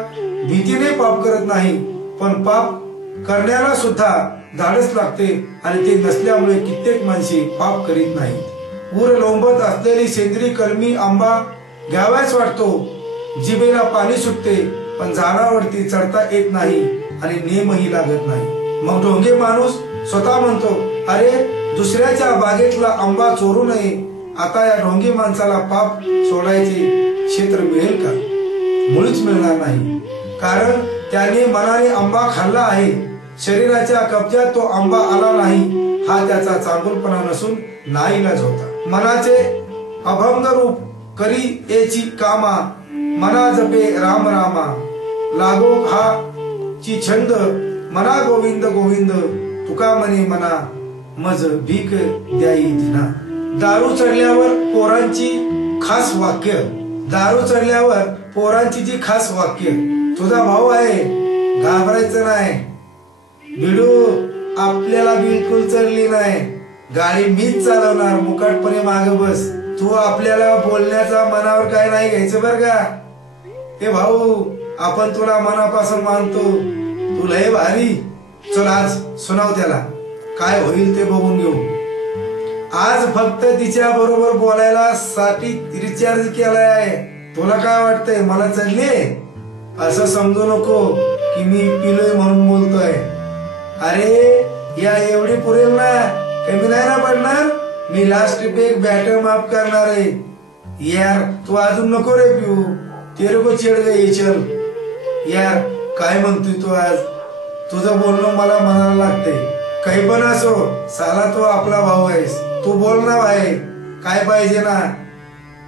भीतीने पाप करत नाही, पण पाप करण्याला सुद्धा धाडस लागते आणि ते नसल्यामुळे कित्येक माणसे पाप करीत नाहीत. उर लोंबत असलेली सेंद्री कलमी आंबा घ्यावाच वाटतो, जिभेला पाणी सुटते, पण झाडावरती चढता येत नाही आणि नेमही लागत नाही. मग ढोंगे माणूस स्वतः म्हणतो, अरे दुसऱ्याच्या बागेतला आंबा चोरू नये. आता या ढोंगी माणसाला पाप सोडायचे क्षेत्र मिळेल का? मुळीच मिळणार नाही, कारण त्याने मनाने आंबा खाल्ला आहे. शरीराच्या कब्जात तो आंबा आला नाही, हा त्याचा चांगुलपणा नसून नाईलाज होता. मनाचे अभंग रूप करी एची कामा, मना जपे राम रामा, लागो हा ची छंद, मना गोविंद गोविंद, तुका म्हणे मना मज भीक द्याई दिना. दारू चढल्यावर पोरांची खास वाक्य, दारू चढल्यावर पोरांची जी खास वाक्य, तुझा भाऊ आहे घाबरायचं नाही, भिडू आपल्याला बिलकुल चढली नाही, गाडी मीच चालवणार, मुकाटपणे मागे बस, तू आपल्याला बोलण्याचा मनावर काय नाही घ्यायचं बर का. हे भाऊ आपण तुला मनापासून मानतो, तू लय भारी, चल आज सुनाव त्याला, काय होईल ते बघून घेऊ. आज फक्त तिच्या बरोबर बोलायला साठी रिचार्ज केलाय. तुला काय वाटतंय मला चढले? असं समजू नको की मी पिलोय म्हणून बोलतोय. अरे या एवढी पुरेल ना, कमी नाही ना पडणार. मी लास्ट पे एक बॅटर माफ करणार आहे. यार तू अजून नको रे पिऊ, तेरे को चिड गई. चल यार काय म्हणतोय तू आज? तुझं बोलणं मला मनाला लागतंय. काही पण असो, साला तो आपला भाऊ आहेस, तू बोल ना भाई, काय पाहिजे ना.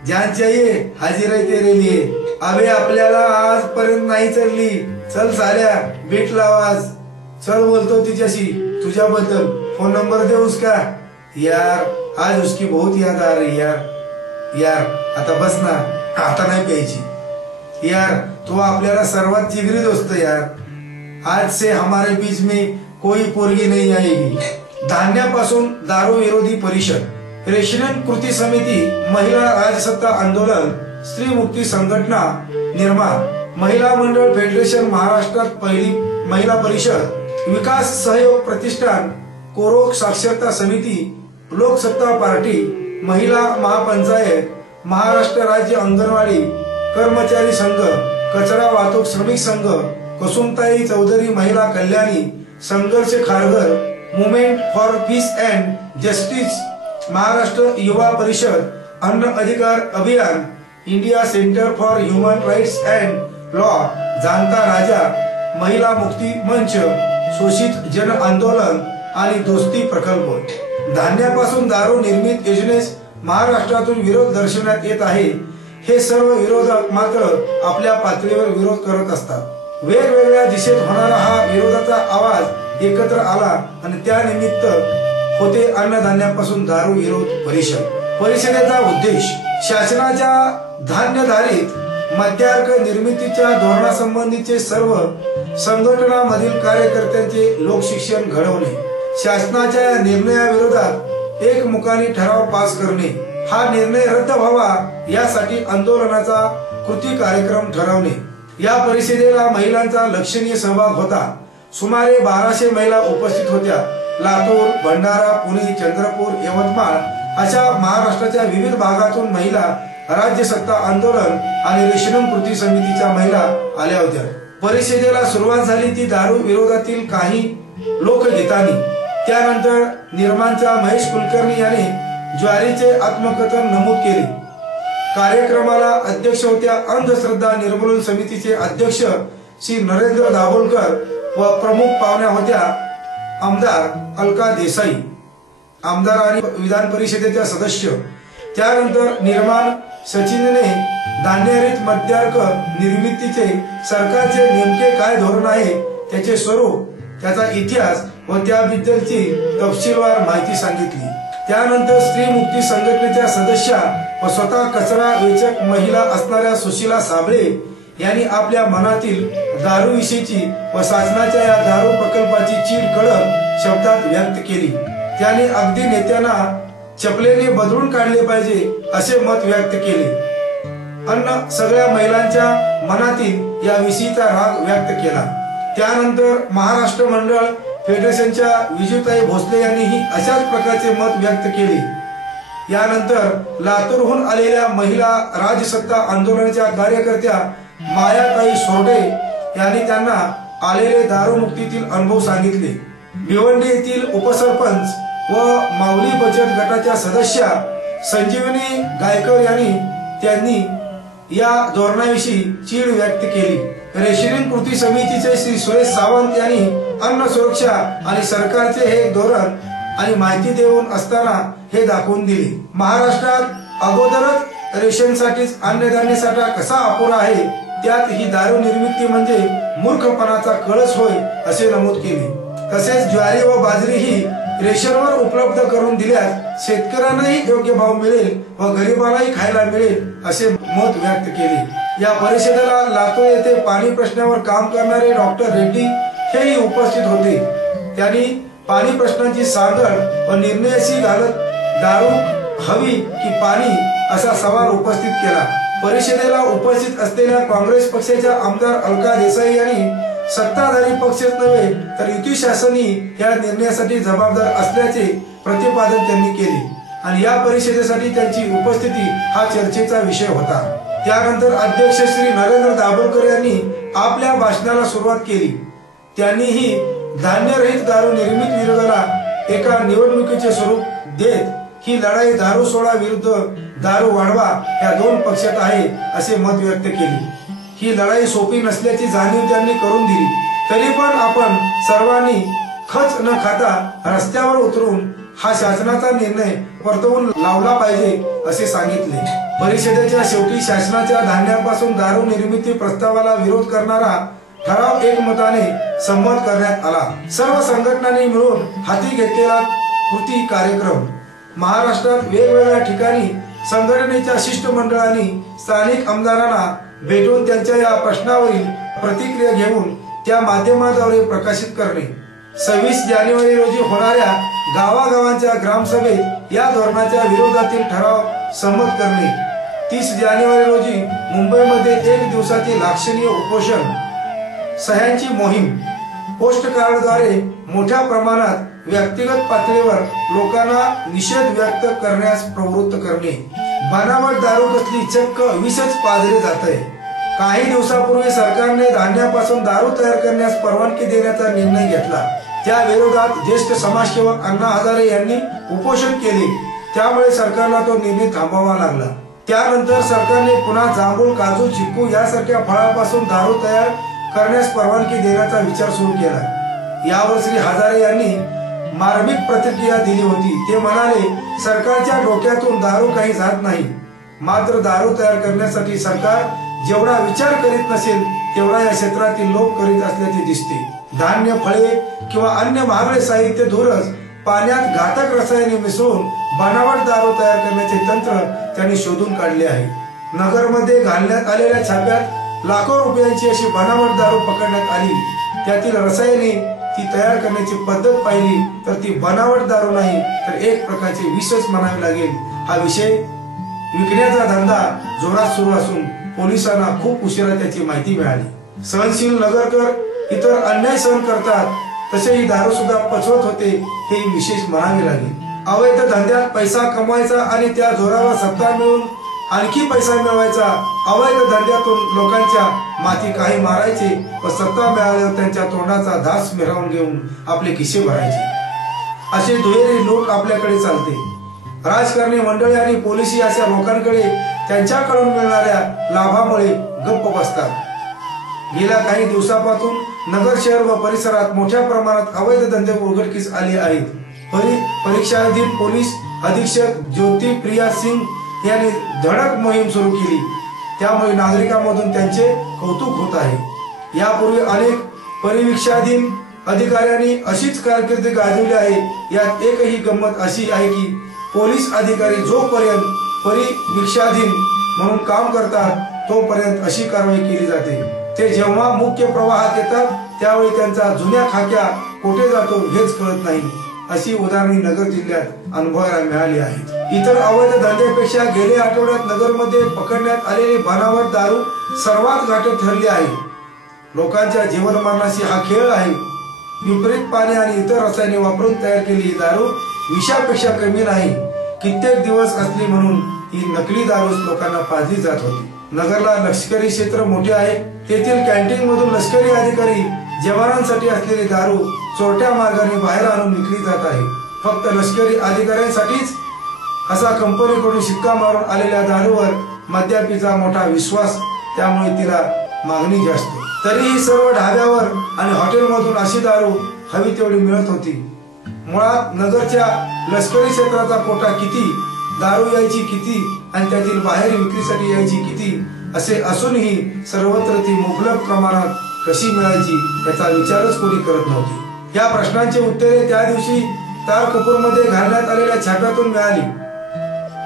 जान चाहिए हाजीर आहे तेरे लिए. अबे आपल्याला आजपर्यंत नाही चढली, चल साऱ्या बीट लावाज. चल बोलतो तिच्याशी तुझ्याबद्दल, फोन नंबर दे उसका. यार आज उसकी बहुत याद आ रही यार. यार आता बस ना, आता नाही प्यायची. यार तो आपल्याला सर्वात जिगरी दोस्त यार. आज से हमारे बीच में कोई पोरगी नहीं आएगी. धान्यापासून दारू विरोधी परिषद, रेशनिंग कृती समिती, महिला राजसत्ता आंदोलन, स्त्री मुक्ती संघटना निर्माण, महिला मंडळ फेडरेशन, महाराष्ट्रात पहिली महिला परिषद, विकास सहयोग प्रतिष्ठान, कोरोक साक्षरता समिती, लोकसत्ता पार्टी, महिला महापंचायत, महाराष्ट्र राज्य अंगणवाडी कर्मचारी संघ, कचरा वाहतूक श्रमिक संघ, कुसुमताई चौधरी महिला कल्याणी, संघर्ष Kharghar, movement for peace and justice, Maharashtra युवा परिषद, अन्न अधिकार अभियान, India centre for human rights and law, जानता राजा, महिला मुक्ती मंच, शोषित जन आंदोलन आणि दोस्ती प्रकल्प. धान्यापासून दारू निर्मित योजनेस महाराष्ट्रातून विरोध दर्शवण्यात येत आहे. हे सर्व विरोधक मात्र आपल्या पातळीवर विरोध करत असतात. वेगवेगळ्या दिशेत होणारा हा विरोधाचा आवाज एकत्र आला आणि त्यानिमित्त होते अन्नधान्यापासून दारू विरोध परिषद. परिषदेचा उद्देश शासनाच्या धान्यधारित मद्यार्क निर्मितीच्या धोरणासंबंधीचे सर्व संघटनांमधील कार्यकर्त्यांचे लोकशिक्षण घडवणे, शासनाच्या या निर्णयाविरोधात एकमुखाने ठराव पास करणे, हा निर्णय रद्द व्हावा यासाठी आंदोलनाचा कृती कार्यक्रम ठरवणे. या परिषदेला महिलांचा लक्षणीय सहभाग होता. सुमारे 1200 महिला उपस्थित होत्या. लातूर, भंडारा, पुणे, चंद्रपूर, यवतमाळ अशा महाराष्ट्राच्या विविध भागातून महिला राज्य सत्ता आंदोलन आणि रेशनिंग कृती समितीच्या महिला आल्या होत्या। परिषदेला सुरुवात झाली ती दारू विरोधातील काही लोकगीतांनी। त्यानंतर निर्माणच्या महेश कुलकर्णी यांनी ज्वारीचे आत्मकथन नमूद केले। कार्यक्रमाला अध्यक्ष होत्या अंधश्रद्धा निर्मूलन समितीचे अध्यक्ष श्री नरेंद्र दाभोलकर व प्रमुख पाहुण्या होत्या आमदार अलका देसाई, आमदार आणि विधान परिषदेच्या सदस्य। त्यानंतर निर्माण सचिनने धान्यरहित मद्यार्क निर्मितीचे सरकारचे नेमके काय धोरण आहे, त्याचे स्वरूप, त्याचा इतिहास व त्याबद्दलची तपशीलवार माहिती सांगितली। त्यानंतर स्त्री मुक्ती संघटनेच्या सदस्या व स्वतः कचरा वेचक महिला असणाऱ्या सुशीला साबळे यांनी आपल्या मनातील दारूविषयीची व शासनाच्या या दारू प्रकल्पाची चीड कडक शब्दात व्यक्त केली। त्याने अगदी नेत्यांना चपलेने बदलून काढले पाहिजे असे मत व्यक्त केले। अन्न सगळ्या महिलांच्या मनातील या विषयीचा राग व्यक्त केला। त्यानंतर महाराष्ट्र मंडळ फेडरेशनच्या विजयताई भोसले यांनीही अशाच प्रकारचे मत व्यक्त केले। यानंतर लातूरहून आलेल्या महिला राजसत्ता आंदोलनाच्या कार्यकर्त्या मायाताई सोरडे यांनी त्यांना आलेले दारूमुक्तीतील अनुभव सांगितले। भिवंडी येथील उपसरपंच व माऊली बचत गटाच्या सदस्या संजीवनी गायकर त्यांनी या धोरणाविषयी चीड व्यक्त केली। रेशनिंग कृती समितीचे श्री सुरेश सावंत यांनी अन्न सुरक्षा आणि सरकारचे हे धोरण आणि माहिती देऊन असताना हे दाखवून दिले। महाराष्ट्रात अगोदरच रेशनसाठीच अन्नधान्य साठा कसा अपुरा आहे, त्यात ही दारू निर्मिती म्हणजे मूर्खपणाचा कळस होय असे नमूद केले। तसेच ज्वारी व बाजरी ही रेशनवर उपलब्ध करून दिल्यास शेतकऱ्यांनाही योग्य भाव मिळेल व गरिबांनाही खायला मिळेल असे मत व्यक्त केले। या परिषदेला लातूर येथे पाणी प्रश्नावर काम करणारे डॉक्टर रेड्डी हेही उपस्थित होते। त्यांनी पाणी प्रश्नांची सांगड व निर्णयाशी घालत दारू हवी की पाणी असा सवाल उपस्थित केला। परिषदेला उपस्थित असलेल्या काँग्रेस पक्षाच्या आमदार अलका देसाई यांनी सत्ताधारी पक्षच नव्हे तर युती शासनही या निर्णयासाठी जबाबदार असल्याचे प्रतिपादन त्यांनी केले आणि या परिषदेसाठी त्यांची उपस्थिती हा चर्चेचा विषय होता। त्यानंतर अध्यक्ष श्री नरेंद्र दाभोलकर यांनी आपल्या भाषणाला सुरुवात केली। त्यांनीही धान्यरहित दारू निर्मिती विरोधाला एका निवडणुकीचे स्वरूप देत ही लढाई दारू सोडा विरुद्ध दारू वाढवा या दोन पक्षात आहे असे मत व्यक्त केले। ही लढाई सोपी नसल्याची जाणीव त्यांनी करून दिली। तरी पण आपण सर्वांनी खच न खाता रस्त्यावर उतरून हा शासनाचा निर्णय परतवून लावला पाहिजे असे सांगितले। परिषदेच्या शेवटी शासनाच्या धान्यापासून दारू निर्मिती प्रस्तावाला विरोध करणारा ठराव एकमताने संमत करण्यात आला। सर्व संघटनांनी मिळून हाती घेतलेला कृती कार्यक्रम महाराष्ट्रात वेगवेगळ्या ठिकाणी संघटनेच्या शिष्टमंडळांनी स्थानिक आमदारांना भेटून त्यांच्या या प्रश्नावरील प्रतिक्रिया घेऊन त्या माध्यमाद्वारे प्रकाशित करणे, 26 जानेवारी रोजी होणाऱ्या गावागावांच्या ग्रामसभेत या धोरणाच्या विरोधातील ठराव संमत करणे, 30 जानेवारी रोजी मुंबईमध्ये 1 दिवसाची लाक्षणीय उपोषण, सह्यांची मोहीम, पोस्ट कार्डद्वारे मोठ्या प्रमाणात व्यक्तिगत पातळीवर लोकांना निषेध व्यक्त करण्यास प्रवृत्त करणे, बनावट दारू कसली चक्क विषच पाजले जाते। काही दिवसापूर्वी सरकारने धान्यापासून दारू तयार करण्यास परवानगी देण्याचा निर्णय घेतला। त्या विरोधात ज्येष्ठ समाजसेवक अण्णा हजारे यांनी उपोषण केले, त्यामुळे सरकारला तो निर्णय थांबवावा लागला। त्यानंतर सरकारने पुन्हा जांभूळ, काजू, चिक्कू यासारख्या फळापासून दारू तयार करण्यास परवानगी देण्याचा विचार सुरू केला। यावर श्री हजारे यांनी मार्मिक प्रतिक्रिया दिली होती। ते म्हणाले, सरकारच्या डोक्यातून दारू काही जात नाही, मात्र दारू तयार करण्यासाठी सरकार जेवढा विचार करीत नसेल तेवढा या क्षेत्रातील लोक करीत असल्याचे दिसते। धान्य, फळे किंवा अन्य महागडे साहित्य दूरच पाण्यात घातक रसायने मिसळून बनावट दारू तयार करण्याचे तंत्र त्यांनी शोधून काढले आहे। नगरमध्ये घालण्यात आलेल्या छाप्यात लाखो रुपयांची अशी बनावट दारू पकडण्यात आली। त्यातील रसायने ती तयार करण्याची पद्धत पाहिली तर ती बनावट दारू नाही तर एक प्रकारचे विषच म्हणावे लागेल। हा विषय विकण्याचा धंदा जोरात सुरू असून पोलिसांना खूप उशिरा त्याची माहिती मिळाली। सहनशील नगरकर इतर अन्याय सहन करतात तसे ही दारू सुद्धा पचवत होते हे विशेष म्हणावे लागेल. अवैध धंद्यात पैसा कमवायचा आणि त्या जोरावर सत्ता मिळून आणखी पैसा मिळवायचा. अवैध धंद्यातून लोकांच्या माथी काही मारायचे व सत्ता मिळाल्यावर त्यांच्या तोंडाचा धास मिरवून घेऊन आपले खिसे भरायचे. असे दुहेरी लूट आपल्याकडे चालते. राजकारणी मंडळी आणि पोलिसी अशा लोकांकडे त्यांच्याकडून मिळणाऱ्या लाभामुळे गप्प बसतात. गेल्या काही दिवसापासून नगर शहर व परिसरात मोठ्या प्रमाणात अवैध धंदे उघडकीस आले आहेत. परीक्षाधीन पोलीस अधीक्षक ज्योतिप्रिया सिंग यांनी धडक मोहीम सुरू केली. त्यामुळे नागरिकांमधून त्यांचे कौतुक होत आहे. यापूर्वी अनेक परिवीक्षाधीन अधिकाऱ्यांनी अशीच कारकीर्द गाजवली आहे. यात एकही गंमत अशी आहे की पोलीस अधिकारी जोपर्यंत परिवीक्षाधीन म्हणून काम करतात तोपर्यंत अशी कारवाई केली जाते. ते जेव्हा मुख्य प्रवाहात येतात त्यावेळी त्यांचा जुन्या खाक्या कोठे जातो हेच कळत नाही. अशी उदाहरणे नगर जिल्ह्यात अनुभवायला मिळाली आहेत. इतर अवैध धंद्यापेक्षा गेल्या आठवड्यात नगरमध्ये पकडण्यात आलेली बनावट दारू सर्वात घातक ठरली आहे. लोकांच्या जीवनमरणाशी हा खेळ आहे. विपरीत पाणी आणि इतर रसायने वापरून तयार केलेली दारू विषापेक्षा कमी नाही. कित्येक दिवस असली म्हणून ही नकली दारू लोकांना पाजली जात होती. नगरला लष्करी क्षेत्र मोठे आहे. तेथील कॅन्टीन मधून लष्करी अधिकारी जवानांसाठी असलेली दारू चोरट्या मार्गाने बाहेर आणून विकली जात आहे. फक्त लष्करी अधिकाऱ्यांसाठीच असा कंपनीकडून शिक्का मारून आलेल्या दारूवर मद्यपीचा मोठा विश्वास, त्यामुळे तिला मागणी जास्त. तरीही सर्व ढाब्यावर आणि हॉटेलमधून अशी दारू हवी तेवढी मिळत होती. मुळात नगरच्या लष्करी क्षेत्राचा कोटा किती, दारू यायची किती आणि त्यातील बाहेर विक्रीसाठी यायची किती असे असूनही सर्वत्र ती मुबलक प्रमाणात कशी मिळायची याचा विचारच कोणी करत नव्हते. या प्रश्नांची उत्तरे त्या दिवशी तारकपूरमध्ये घालण्यात आलेल्या छाप्यातून मिळाली.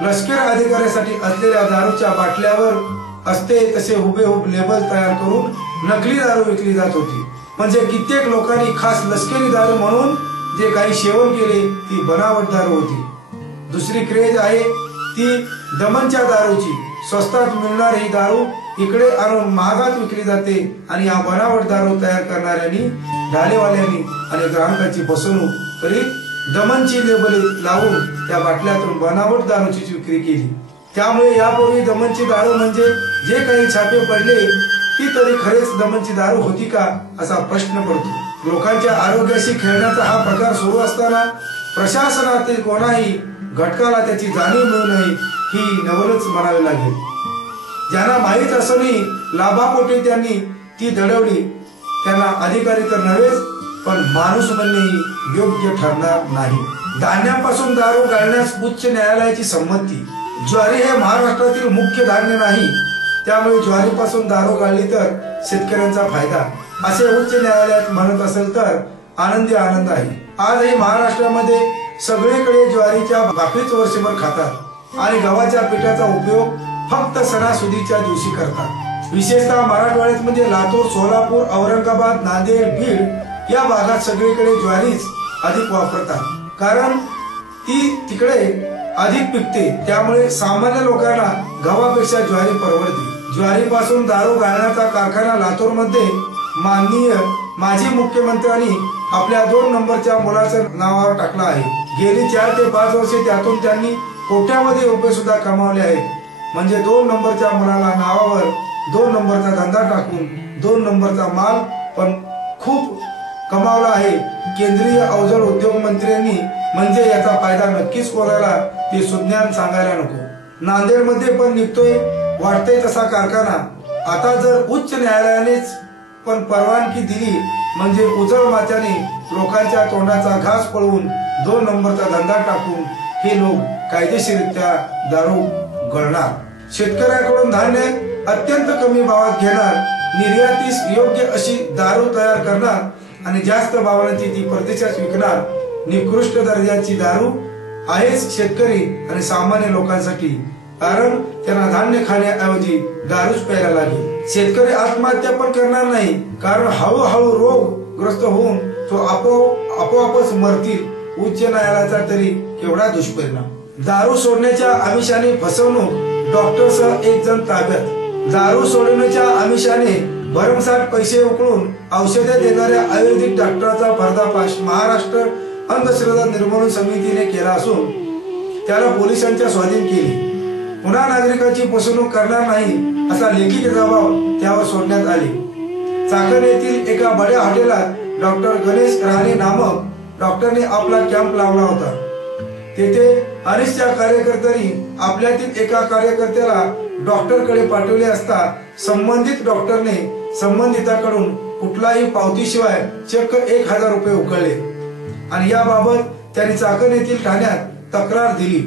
लष्कर अधिकाऱ्यासाठी असलेल्या दारूच्या बाटल्यावर असते तसे हुबेहूब लेबल तयार करून नकली दारू विकली जात होती. म्हणजे कित्येक लोकांनी खास लष्करी दारू म्हणून जे काही सेवन केले ती बनावट दारू होती. दुसरी क्रेज आहे ती दमनच्या दारूची. स्वस्तात मिळणारी ही दारू इकडे आणून महागात विकली जाते आणि या बनावट दारू तयार करणाऱ्यांनी, ढालेवाल्यांनी आणि ग्राहकांची फसवणूक करीत दमनची लेबले लावून त्या बाटल्यातून बनावट दारूची विक्री केली. त्यामुळे यापूर्वी दमनची दारू म्हणजे जे काही छापे पडले ती तरी खरेच दमनची दारू होती का असा प्रश्न पडतो. लोकांच्या आरोग्याशी खेळण्याचा हा प्रकार सुरू असताना प्रशासनातील कोणाही घटकाला त्याची जाणीव मिळू नये ही नवलच म्हणावी लागेल. ज्यांना माहीत असूनही लाभापोटी त्यांनी ती दडवली त्यांना अधिकारी तर नव्हेच पण माणूस म्हणणेही योग्य ठरणार नाही. धान्यापासून दारू गाळण्यास उच्च न्यायालयाची संमती. ज्वारी हे महाराष्ट्रातील मुख्य धान्य नाही, त्यामुळे ज्वारीपासून दारू गाळली तर शेतकऱ्यांचा फायदा असे उच्च न्यायालयात म्हणत असेल तर आनंदी आनंद आहे. आजही महाराष्ट्रामध्ये सगळीकडे ज्वारीच्या भाकरीच वर्षभर खातात आणि गव्हाच्या पिठाचा उपयोग फक्त सणासुदीच्या दिवशी करतात. विशेषतः मराठवाड्यात म्हणजे लातूर, सोलापूर, औरंगाबाद, नांदेड, बीड या भागात सगळीकडे ज्वारीच अधिक वापरतात, कारण ती तिकडे अधिक पिकते. त्यामुळे सामान्य लोकांना गव्हापेक्षा ज्वारी परवडते. ज्वारीपासून दारू गाळण्याचा कारखाना लातूर मध्ये माननीय माजी मुख्यमंत्र्यांनी आपल्या 2 नंबरच्या मुलाच्या नावावर टाकला आहे. गेली 4 ते 5 वर्षे त्यातून त्यांनी कोट्यावधी रुपये सुद्धा कमावले आहेत. म्हणजे 2 नंबरच्या मुलाला नावावर 2 नंबरचा धंदा टाकून 2 नंबरचा माल पण खूप कमावला आहे. केंद्रीय अवजड उद्योग मंत्र्यांनी म्हणजे याचा फायदा नक्कीच कोणाला ते सुज्ञान सांगायला नको. नांदेडमध्ये पण निघतोय वाटतंय तसा कारखाना. आता जर उच्च न्यायालयानेच पण परवानगी दिली म्हणजे उजळ माथ्याने लोकांच्या तोंडाचा घास पळवून 2 नंबरचा धंदा टाकून हे लोक कायदेशीररित्या दारू गळणार. शेतकऱ्याकडून धान्य अत्यंत कमी भावात घेणार, निर्यातीस योग्य अशी दारू तयार करणार आणि जास्त भावाने ती परदेशात विकणार. निकृष्ट दर्जाची दारू आहेच शेतकरी आणि सामान्य लोकांसाठी, कारण त्यांना धान्य खाण्याऐवजी दारूच प्यायला लागेल. शेतकरी आत्महत्या पण करणार नाही, कारण हळूहळू रोगग्रस्त होऊन तो आपोआपच मरतील. उच्च न्यायालयाचा तरी केवढा दुष्परिणाम. दारू सोडण्याच्या आमिषाने फसवणूक, डॉक्टरसह 1 जण ताब्यात. दारू सोडण्याच्या आमिषाने भरमसाठ पैसे उकळून औषधे देणाऱ्या आयुर्वेदिक डॉक्टराचा पर्दाफाश महाराष्ट्र अंधश्रद्धा निर्मूलन समितीने केला असून त्याला पोलिसांच्या स्वाधीन केले। पुन्हा नागरिकांची फसवणूक करणार नाही असा लेखी दबाव त्यावर सोडण्यात आले। चाकण येथील एका बड्या हॉटेलात डॉक्टर गणेश राणे नामक डॉक्टरने आपला कॅम्प लावला होता। तेथे अनिष्ट कार्यकर्त्यांनी आपल्यातील एका कार्यकर्त्याला डॉक्टरकडे पाठवले असता संबंधित डॉक्टरने संबंधिताकडून कुठलाही पावतीशिवाय चक्क 1000 रुपये उकळले आणि याबाबत त्यांनी चाकण येथील ठाण्यात तक्रार दिली।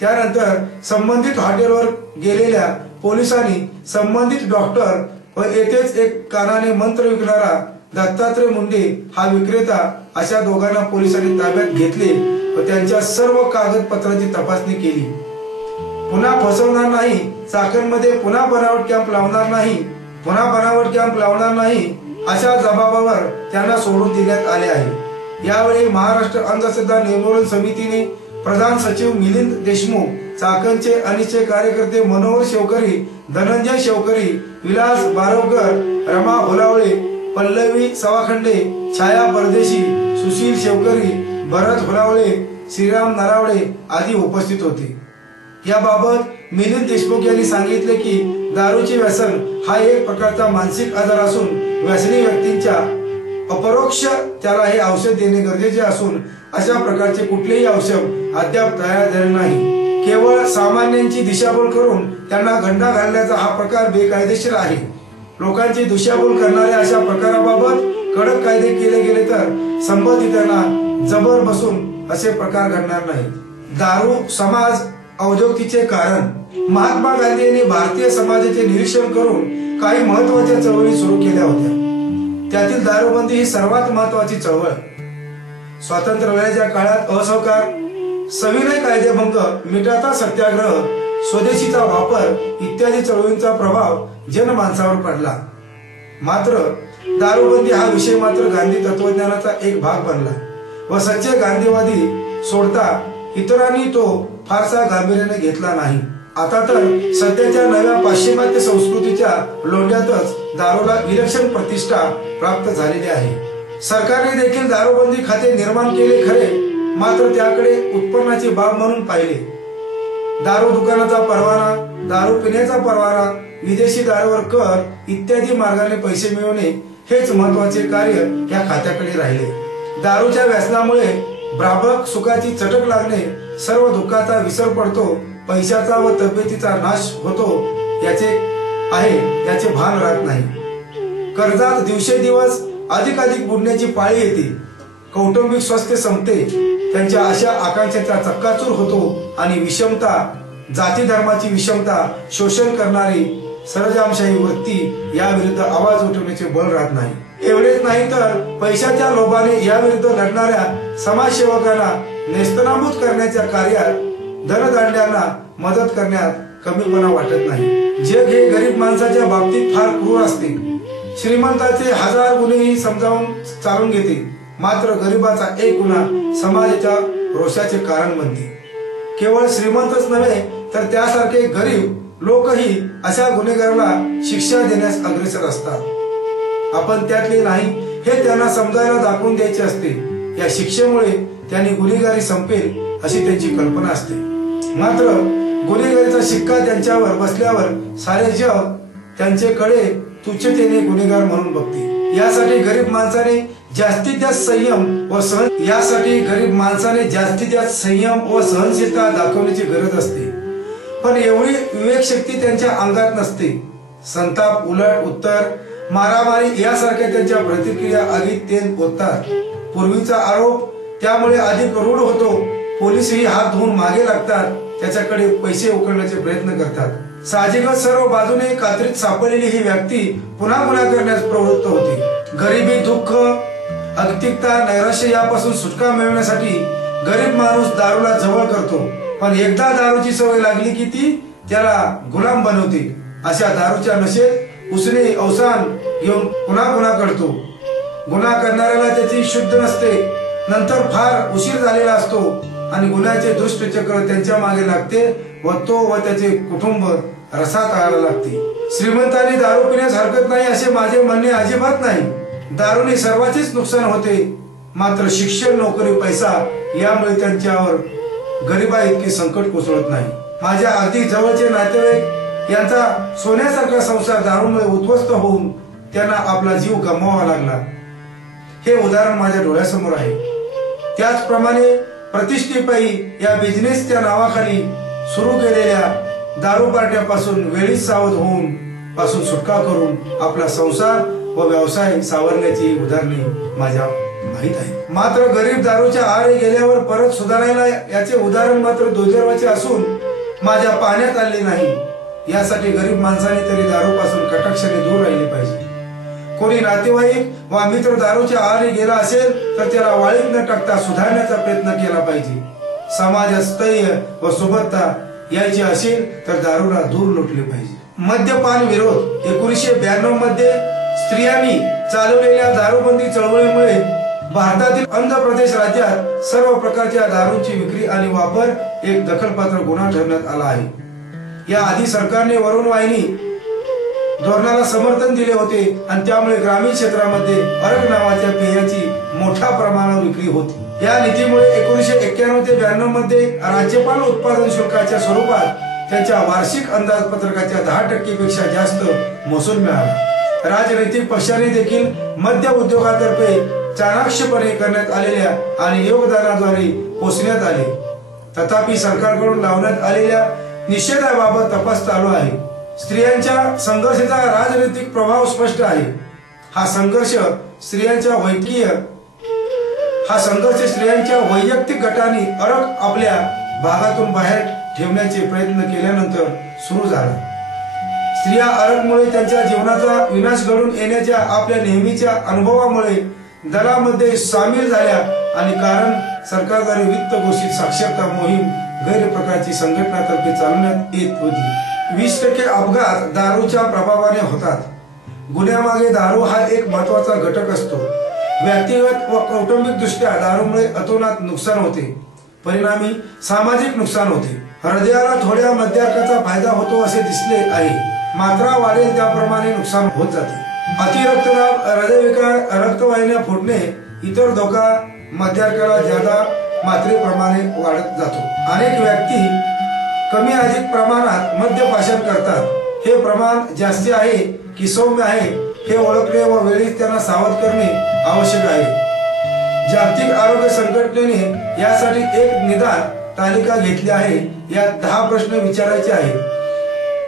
त्यानंतर संबंधित हॉटेलवर गेलेल्या पोलिसांनी संबंधित डॉक्टर व येथेच एक कानाने मंत्र विकणारा दत्तात्रय मुंडे हा विक्रेता अशा दोघांना पोलिसांनी ताब्यात घेतले व त्यांच्या सर्व कागदपत्रांची तपासणी केली। पुन्हा फसवणार नाही, चाकणमध्ये पुन्हा बनावट कॅम्प लावणार नाही अशा जबाबावर त्यांना सोडून देण्यात आले आहे। यावेळी महाराष्ट्र अंधश्रद्धा निर्मूलन समितीने प्रधान सचिव मिलिंद देशमुख, चाकणचे अनिष्ट कार्यकर्ते मनोहर शेवकरी, धनंजय शेवकरी, विलास बारवकर, रमा होलावळे, पल्लवी सवाखंडे, छाया परदेशी, सुशील शेवकरी, भरत होलावळे, श्रीराम नरावळे आदी उपस्थित होते। याबाबत मिलिंद देशमुख यांनी सांगितले की दारूचे व्यसन हा एक प्रकारचा मानसिक आजार असून व्यसनी व्यक्तींच्या अपरोक्ष त्याला हे औषध देणे गरजेचे असून अशा प्रकारचे कुठलेही औषध अद्याप तयार झाले नाही। केवळ सामान्यांची दिशाभूल करून त्यांना गंडा घालण्याचा हा प्रकार बेकायदेशीर आहे। लोकांची दिशाभूल करणाऱ्या अशा प्रकाराबाबत कडक कायदे केले गेले तर संबंधितांना जबर बसून असे प्रकार घडणार नाहीत। दारू समाज अवजोक्तीचे कारण। महात्मा गांधी यांनी भारतीय समाजाचे निरीक्षण करून काही महत्त्वाच्या चळवळी सुरू केल्या होत्या। त्यातील दारूबंदी ही सर्वात महत्त्वाची चळवळ। स्वातंत्र्यवेळेच्या काळात असहकार, सविनय कायदेभंग, मिठाचा सत्याग्रह, स्वदेशीचा वापर इत्यादी चळवळींचा प्रभाव जनमानसावर पडला। मात्र दारूबंदी हा विषय मात्र गांधी तत्वज्ञानाचा एक भाग बनला व सच्चे गांधीवादी सोडता इतरांनी तो फारसा गांभीर्याने घेतला नाही। आता तर सध्याच्या नव्या पाश्चिमात्य संस्कृतीच्या लोंढ्यातच दारूला विलक्षण प्रतिष्ठा प्राप्त झालेली आहे। सरकारने देखील दारूबंदी खाते निर्माण केले खरे, मात्र त्याकडे उत्पन्नाची बाब म्हणून पाहिले। दारू दुकानाचा परवाना, दारू पिण्याचा परवाना, विदेशी दारूवर कर इत्यादी मार्गाने पैसे मिळवणे हेच महत्त्वाचे कार्य या खात्याकडे राहिले। दारूच्या व्यसनामुळे भ्रामक सुखाची चटक लागणे, सर्व दुःखाचा विसर पडतो, पैशाचा व तब्येतीचा नाश होतो याचे भान राहत नाही। कर्जात दिवसेंदिवस अधिक बुडण्याची पाळी येते। कौटुंबिक स्वास्थ्य संपते, त्यांच्या आशा आकांक्षेचा चक्काचूर होतो आणि विषमता, जाती धर्माची विषमता, शोषण करणारी सरंजामशाही वृत्ती याविरुद्ध आवाज उठवण्याचे बळ राहत नाही। एवढेच नाही तर पैशाच्या लोभाने याविरुद्ध लढणाऱ्या समाजसेवकांना नेस्तनाबूत करण्याच्या कार्यात धनदांड्यांना मदत करण्यात कमीपणा वाटत नाही। जग हे गरीब माणसाच्या बाबतीत फार क्रूर असते। श्रीमंताचे 1000 गुन्हेही समजावून चालून घेते, मात्र गरिबाचा एक गुन्हा समाजाच्या रोषाचे कारण बनते। केवळ श्रीमंतच नव्हे तर त्यासारखे गरीब लोकही अशा गुन्हेगाराला शिक्षा देण्यास अग्रेसर असतात। आपण त्यातले नाही हे त्यांना समजायला दाखवून द्यायचे असते। या शिक्षेमुळे त्यांनी गुन्हेगारी संपेल अशी त्यांची कल्पना असते, मात्र गुन्हेगारीचा शिक्का त्यांच्यावर बसल्यावर सारे जग त्यांच्याकडे तुच्छतेने गुन्हेगार म्हणून बघते। यासाठी गरीब माणसाने जास्तीत जास्त संयम व सहनशीलता दाखवण्याची गरज असते, पण एवढी विवेक शक्ती त्यांच्या अंगात नसते। संताप, उलट उत्तर, मारामारी यासारख्या त्यांच्या प्रतिक्रिया आगीत तेल ओततात। पूर्वीचा आरोप त्यामुळे अधिक रूढ होतो। पोलिसही हात धुवून मागे लागतात, त्याच्याकडे पैसे उकळण्याचे प्रयत्न करतात। साहजिकच सर्व बाजूने कात्रीत सापडलेली ही व्यक्ती पुन्हा गुन्हा करण्यास प्रवृत्त होते। गरिबी, दुःख, अगतिकता, नैराश्य यापासून सुटका मिळवण्यासाठी गरीब माणूस दारूला जवळ करतो, पण एकदा दारूची सवय लागली की ती त्याला गुलाम बनवते। अशा दारूच्या नशेत उसने अवसान घेऊन पुन्हा गुन्हा करतो। गुन्हा करणाऱ्याला त्याची शुद्ध नसते, नंतर फार उशीर झालेला असतो आणि गुन्ह्याचे दुष्ट चक्र त्यांच्या मागे लागते व तो व त्याचे कुटुंब रसात आळायला लागते। श्रीमंतांनी दारू पिण्यास हरकत नाही असे माझे म्हणणे अजिबात नाही। दारूने सर्वांचेच नुकसान होते, मात्र शिक्षण, नोकरी, पैसा यामुळे त्यांच्यावर गरिबा इतके संकट कोसळत नाही. माझ्या अगदी जवळचे नातेवाईक यांचा सोन्यासारखा संसार दारूमुळे उद्ध्वस्त होऊन त्यांना आपला जीव गमवावा लागला. हे उदाहरण माझ्या डोळ्यासमोर आहे. त्याचप्रमाणे प्रतिष्ठेपायी या बिझनेसच्या नावाखाली सुरू केलेल्या दारू पार्ट्यापासून वेळीच सावध होऊन पासून सुटका करून आपला संसार व व्यवसाय सावरण्याची उदाहरणे माझ्या माहित आहे. मात्र गरीब दारूच्या आहारी गेल्यावर परत सुधारायला याचे उदाहरण मात्र दुर्दैवाचे असून माझ्या पाहण्यात आले नाही. यासाठी गरीब माणसाने तरी दारूपासून कटाक्षाने दूर राहिले पाहिजे. कोणी नातेवाईक वा मित्र दारूच्या आहारी गेला असेल तर त्याला वाळीत न टाकता सुधारण्याचा प्रयत्न केला पाहिजे. समाजात स्थैर्य व सुबत्ता यायची असेल तर दारूला दूर लोटले पाहिजे. मद्यपान विरोध 1992 मध्ये स्त्रियांनी चालवलेल्या दारूबंदी चळवळीमुळे भारतातील आंध्र प्रदेश राज्यात सर्व प्रकारच्या दारूची विक्री आणि वापर एक दखलपात्र गुन्हा ठरवण्यात आला आहे. या आधी सरकारने वरुण वाहिनी धोरणाला समर्थन दिले होते आणि त्यामुळे ग्रामीण क्षेत्रामध्ये अरक नावाच्या पेयाची मोठ्या प्रमाणावर विक्री होती. या नीतीमुळे 1991 ते 92 मध्ये राज्यपाल उत्पादन शुल्काच्या स्वरूपात त्यांच्या वार्षिक अंदाजपत्रकाच्या 10% पेक्षा जास्त महसूल मिळाला. राजनैतिक पक्षाने देखील मद्य उद्योगातर्फे चाणाक्षपणे करण्यात आलेल्या आणि योगदानाद्वारे पोचण्यात आले. तथापि सरकारकडून लावण्यात आलेल्या निषेधाबाबत तपास चालू आहे. स्त्रियांच्या संघर्षाचा राजनैतिक प्रभाव स्पष्ट आहे. हा संघर्ष स्त्रियांच्या वैयक्तिक गटाने अरक आपल्या भागातून बाहेर ठेवण्याचे प्रयत्न केल्यानंतर सुरू झाला. स्त्रिया अरकमुळे त्यांच्या जीवनाचा विनाश घडून येण्याच्या आपल्या नेहमीच्या अनुभवामुळे दलामध्ये सामील झाल्या आणि कारण सरकारद्वारे वित्त घोषित साक्षरता मोहीम गैर प्रकारची संघटनातर्फे चालवण्यात येत होती. 20% अपघात दारूच्या प्रभावाने होतात. गुन्ह्यामागे दारू हा एक महत्वाचा घटक असतो. व्यक्तिगत व कौटुंबिक दृष्ट्या दारूमुळे अतोनात नुकसान होते. परिणामी सामाजिक नुकसान होते. हृदयाला थोड्या मद्यार्काचा फायदा होतो असे दिसले आहे. मात्रा वाढेल त्याप्रमाणे नुकसान होत जाते. अतिरक्तदाब, हृदयविकार, रक्तवाहिन्या फुटणे, इतर धोका मद्यार्काला ज्यादा मात्रेप्रमाणे वाढत जातो. अनेक व्यक्ती कमी अधिक प्रमाणात मद्यपान करतात. हे प्रमाण जास्ती आहे की सौम्य आहे हे ओळखणे व वेळीच त्यांना सावध करणे आवश्यक आहे. जागतिक आरोग्य संघटनेने यासाठी एक निदान तालिका घेतली आहे. यात 10 प्रश्न विचारायचे आहेत.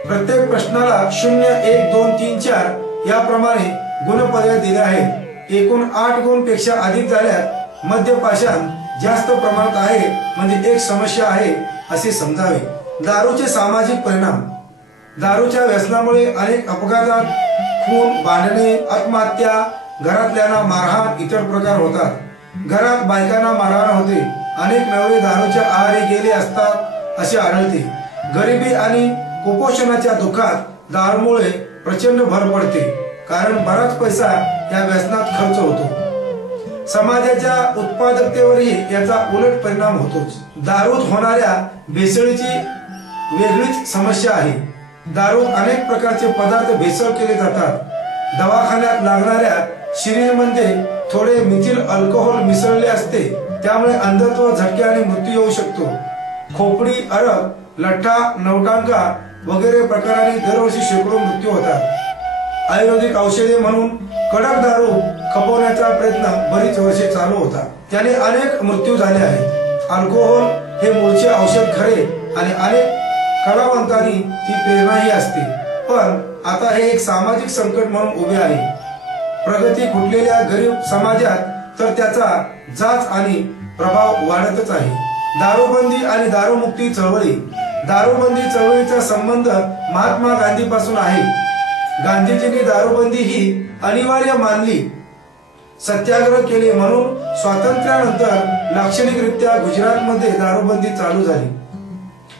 प्रत्येक प्रश्नाला 0, 1, 2, 3, 4 याप्रमाणे गुणपर्याय दिले आहेत. एकूण 8 गुण पेक्षा अधिक झाल्यास मद्यपान जास्त प्रमाणात आहे म्हणजे एक समस्या आहे असे समजावे. दारूचे सामाजिक परिणाम. दारूच्या व्यसनामुळे अनेक अपघातात, खून, भांडणे, आत्महत्या, घरातल्यांना मारहाण इतर प्रकार होतात. घरात बायकांना मारहाण होते. अनेक नवरे दारूच्या आहारी गेले असतात असे आढळते. गरिबी आणि कुपोषणाच्या दुःखात दारूमुळे प्रचंड भर पडते, कारण बराच पैसा या व्यसनात खर्च होतो. समाजाच्या उत्पादकतेवरही याचा उलट परिणाम होतोच. दारूत होणाऱ्या भेसळीची वेगळीच समस्या आहे. दारूत अनेक प्रकारचे पदार्थ भेसळ केले जातात. दवाखान्यात लागणाऱ्या शिरींमध्ये थोडे मिथिल अल्कोहोल मिसळले असते, त्यामुळे अंधत्व, झटक्याने मृत्यू येऊ शकतो. खोपडी, अरक, लठ्ठा, नवटांका वगैरे प्रकाराने दरवर्षी शेकडो मृत्यू होतात. आयुर्वेदिक औषधे म्हणून कडक दारू खपवण्याचा प्रयत्न बरीच वर्षे चालू होता. त्याने अनेक मृत्यू झाले आहेत. अल्कोहोल हे मूळचे औषध खरे आणि अनेक कलावंतांनी ती प्रेरणाही असते, पण आता हे एक सामाजिक संकट म्हणून उभे आहे. प्रगती खुटलेल्या गरीब समाजात तर त्याचा जाच आणि प्रभाव वाढतच आहे. दारूबंदी आणि दारूमुक्ती चळवळी. दारूबंदी चळवळीचा संबंध महात्मा गांधी पासून आहे. गांधीजींनी दारूबंदी ही अनिवार्य मानली, सत्याग्रह केले, म्हणून स्वातंत्र्यानंतर लाक्षणिकरित्या गुजरातमध्ये दारूबंदी चालू झाली.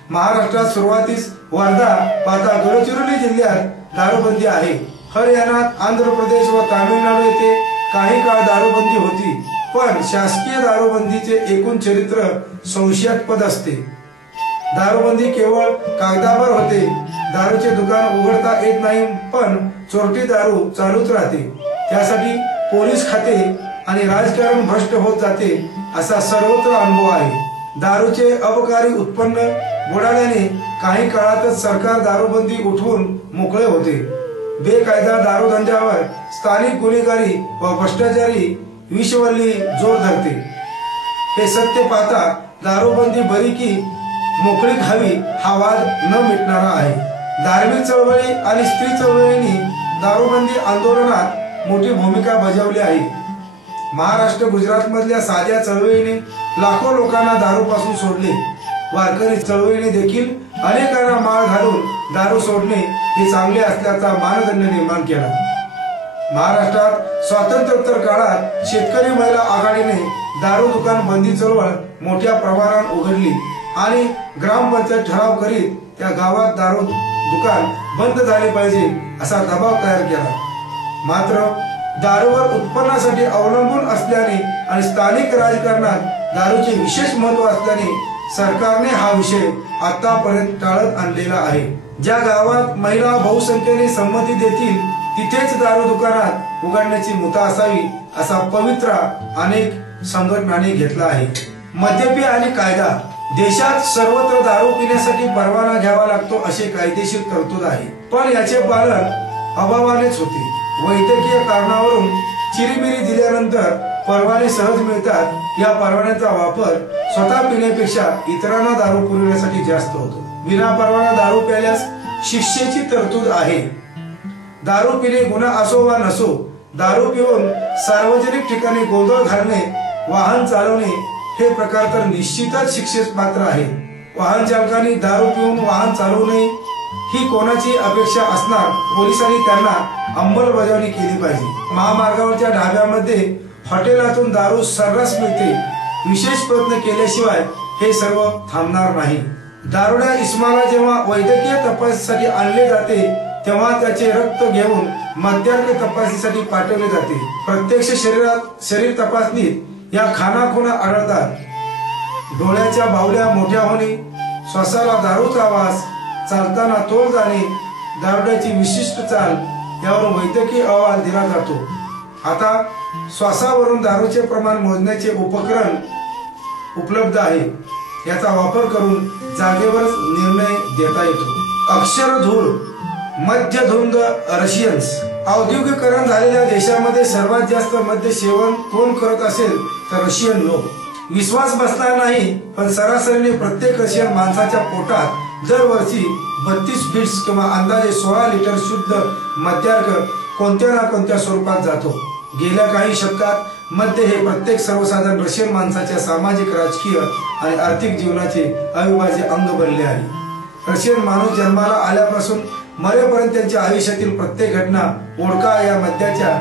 महाराष्ट्रात सुरुवातीस वर्धा, आता गडचिरोली जिल्ह्यात दारूबंदी आहे. हरियाणात, आंध्र प्रदेश व तामिळनाडू येथे काही काळ दारूबंदी होती, पण शासकीय दारूबंदीचे एकूण चरित्र संशयास्पद असते. दारूबंदी केवळ कागदावर होते. दारूचे दुकान उघडता येत नाही, पण चोरटी दारू चालूच राहते. त्यासाठी पोलीस खाते आणि राजकारण भ्रष्ट होत जाते असा सर्वत्र अनुभव आहे। दारूचे अबकारी उत्पन्न बुडाल्याने काही काळातच सरकार दारूबंदी उठवून मोकळे होते। बेकायदा दारूधंद्यावर स्थानिक गुन्हेगारी व भ्रष्टाचारी विषवल्ली जोर धरते। हे सत्य पाहता दारूबंदी बरी की मोकळीक हवी हा वाद न मिटणारा आहे। धार्मिक चळवळी आणि स्त्री चळवळींनी दारूबंदी आंदोलनात मोठी भूमिका बजावली आहे। महाराष्ट्र गुजरात मधल्या साध्या चळवळीने लाखो लोकांना दारूपासून सोडले। वारकरी चळवळीने देखील अनेकांना माळ घालून दारू सोडणे हे चांगले असल्याचा मानदंड निर्माण केला। महाराष्ट्रात स्वातंत्र्योत्तर काळात शेतकरी महिला आघाडीने दारू दुकान बंदी चळवळ मोठ्या प्रमाणात उघडली आणि ग्रामपंचायत ठराव करीत त्या गावात दारू दुकान बंद झाले पाहिजे असा दबाव तयार केला। मात्र दारूवर उत्पन्नासाठी अवलंबून असल्याने आणि स्थानिक राजकारणात दारूचे विशेष महत्त्व असल्याने सरकारने हा विषय आतापर्यंत टाळत आणलेला आहे। ज्या गावात महिला बहुसंख्येने संमती देतील तिथेच दारू दुकानात उघडण्याची मुभा असावी असा पवित्रा अनेक संघटनांनी घेतला आहे। मद्यपी आणि कायदा देशात सर्वत्र दारू पिण्यासाठी परवाना घ्यावा लागतो असे कायदेशीर तरतूद आहे, पण याचे पालन अभावानेच होते। वैद्यकीय कारणावरून चिरीमिरी दिल्यानंतर परवाने सहज मिळतात। या परवान्याचा वापर स्वतः पिण्यापेक्षा इतरांना दारू पुरवण्यासाठी जास्त होतो। विना परवाना दारू प्यायल्यास शिक्षेची तरतूद आहे। दारू पिणे गुन्हा असो वा नसो, दारू पिऊन सार्वजनिक ठिकाणी गोंधळ घालणे, वाहन चालवणे हे प्रकार तर निश्चितच शिक्षेस पात्र आहे। वाहन चालकांनी दारू पिऊन वाहन चालवू नये ही कोणाची अपेक्षा असणार, पोलिसांनी त्यांना अंमलबजावणी केली पाहिजे। महामार्गावरच्या ढाब्यामध्ये हॉटेलातून दारू सर्रास मिळते, विशेष प्रयत्न केल्याशिवाय हे सर्व थांबणार नाही। दारुड्या इस्माला जेव्हा वैद्यकीय तपासणीसाठी आणले जाते तेव्हा त्याचे रक्त घेऊन मद्यार्क तपासणीसाठी पाठवले जाते। प्रत्यक्ष शरीर तपासणीत या खानाखुणा आढळतात। डोळ्याच्या बाहुल्या मोठ्या होणे, श्वासाला दारूचा वास, चालताना तोल जाणे, दारुड्याची विशिष्ट चाल यावरून वैद्यकीय अहवाल दिला जातो। आता श्वासावरून दारूचे प्रमाण मोजण्याचे उपकरण उपलब्ध आहे, याचा वापर करून जागेवरच निर्णय देता येतो। अक्षरधूळ मद्यधुंद रशियन्स। औद्योगिकरण झालेल्या देशामध्ये सर्वात जास्त मद्य सेवन कोण करत असेल तर रशियन लोक। विश्वास बसणार नाही, पण सरासरीने प्रत्येक रशियन माणसाच्या पोटात दरवर्षी 32 फीट्स किंवा अंदाजे 16 लिटर शुद्ध मद्यार्क कोणत्या ना कोणत्या स्वरूपात जातो। गेल्या काही शतकात मद्य हे प्रत्येक सर्वसाधारण रशियन माणसाच्या सामाजिक, राजकीय आणि आर्थिक जीवनाचे अविभाज्य अंग बनले आहे। रशियन माणूस जन्माला आल्यापासून मरेपर्यंत त्यांच्या आयुष्यातील प्रत्येक घटना ओळखा या मद्याच्या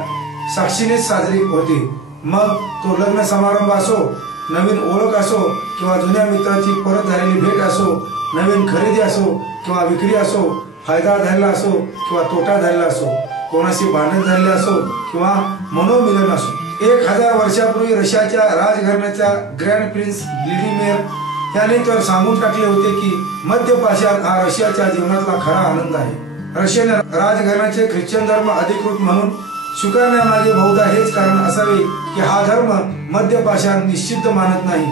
साक्षीनेच साजरी होते। मग तो लग्न समारंभ असो, नवीन ओळख असो किंवा जुन्या मित्राची परत झालेली भेट असो, नवीन खरेदी असो किंवा विक्री असो, फायदा झालेला असो किंवा तोटा झालेला असो, कोणाशी भांडण झालेले असो किंवा मनोमिलन असो। 1000 वर्षापूर्वी रशियाच्या राजघराण्याच्या ग्रँड प्रिन्स व्लादिमीर याने तर सांगून टाकले होते की मद्यपान हा रशियाच्या जीवनातला खरा आनंद आहे। रशियन राजघराण्याचे ख्रिश्चन धर्म अधिकृत म्हणून स्वीकारण्यामागे बहुधा हेच कारण असावे की हा धर्म मद्यपान निश्चित मानत नाही।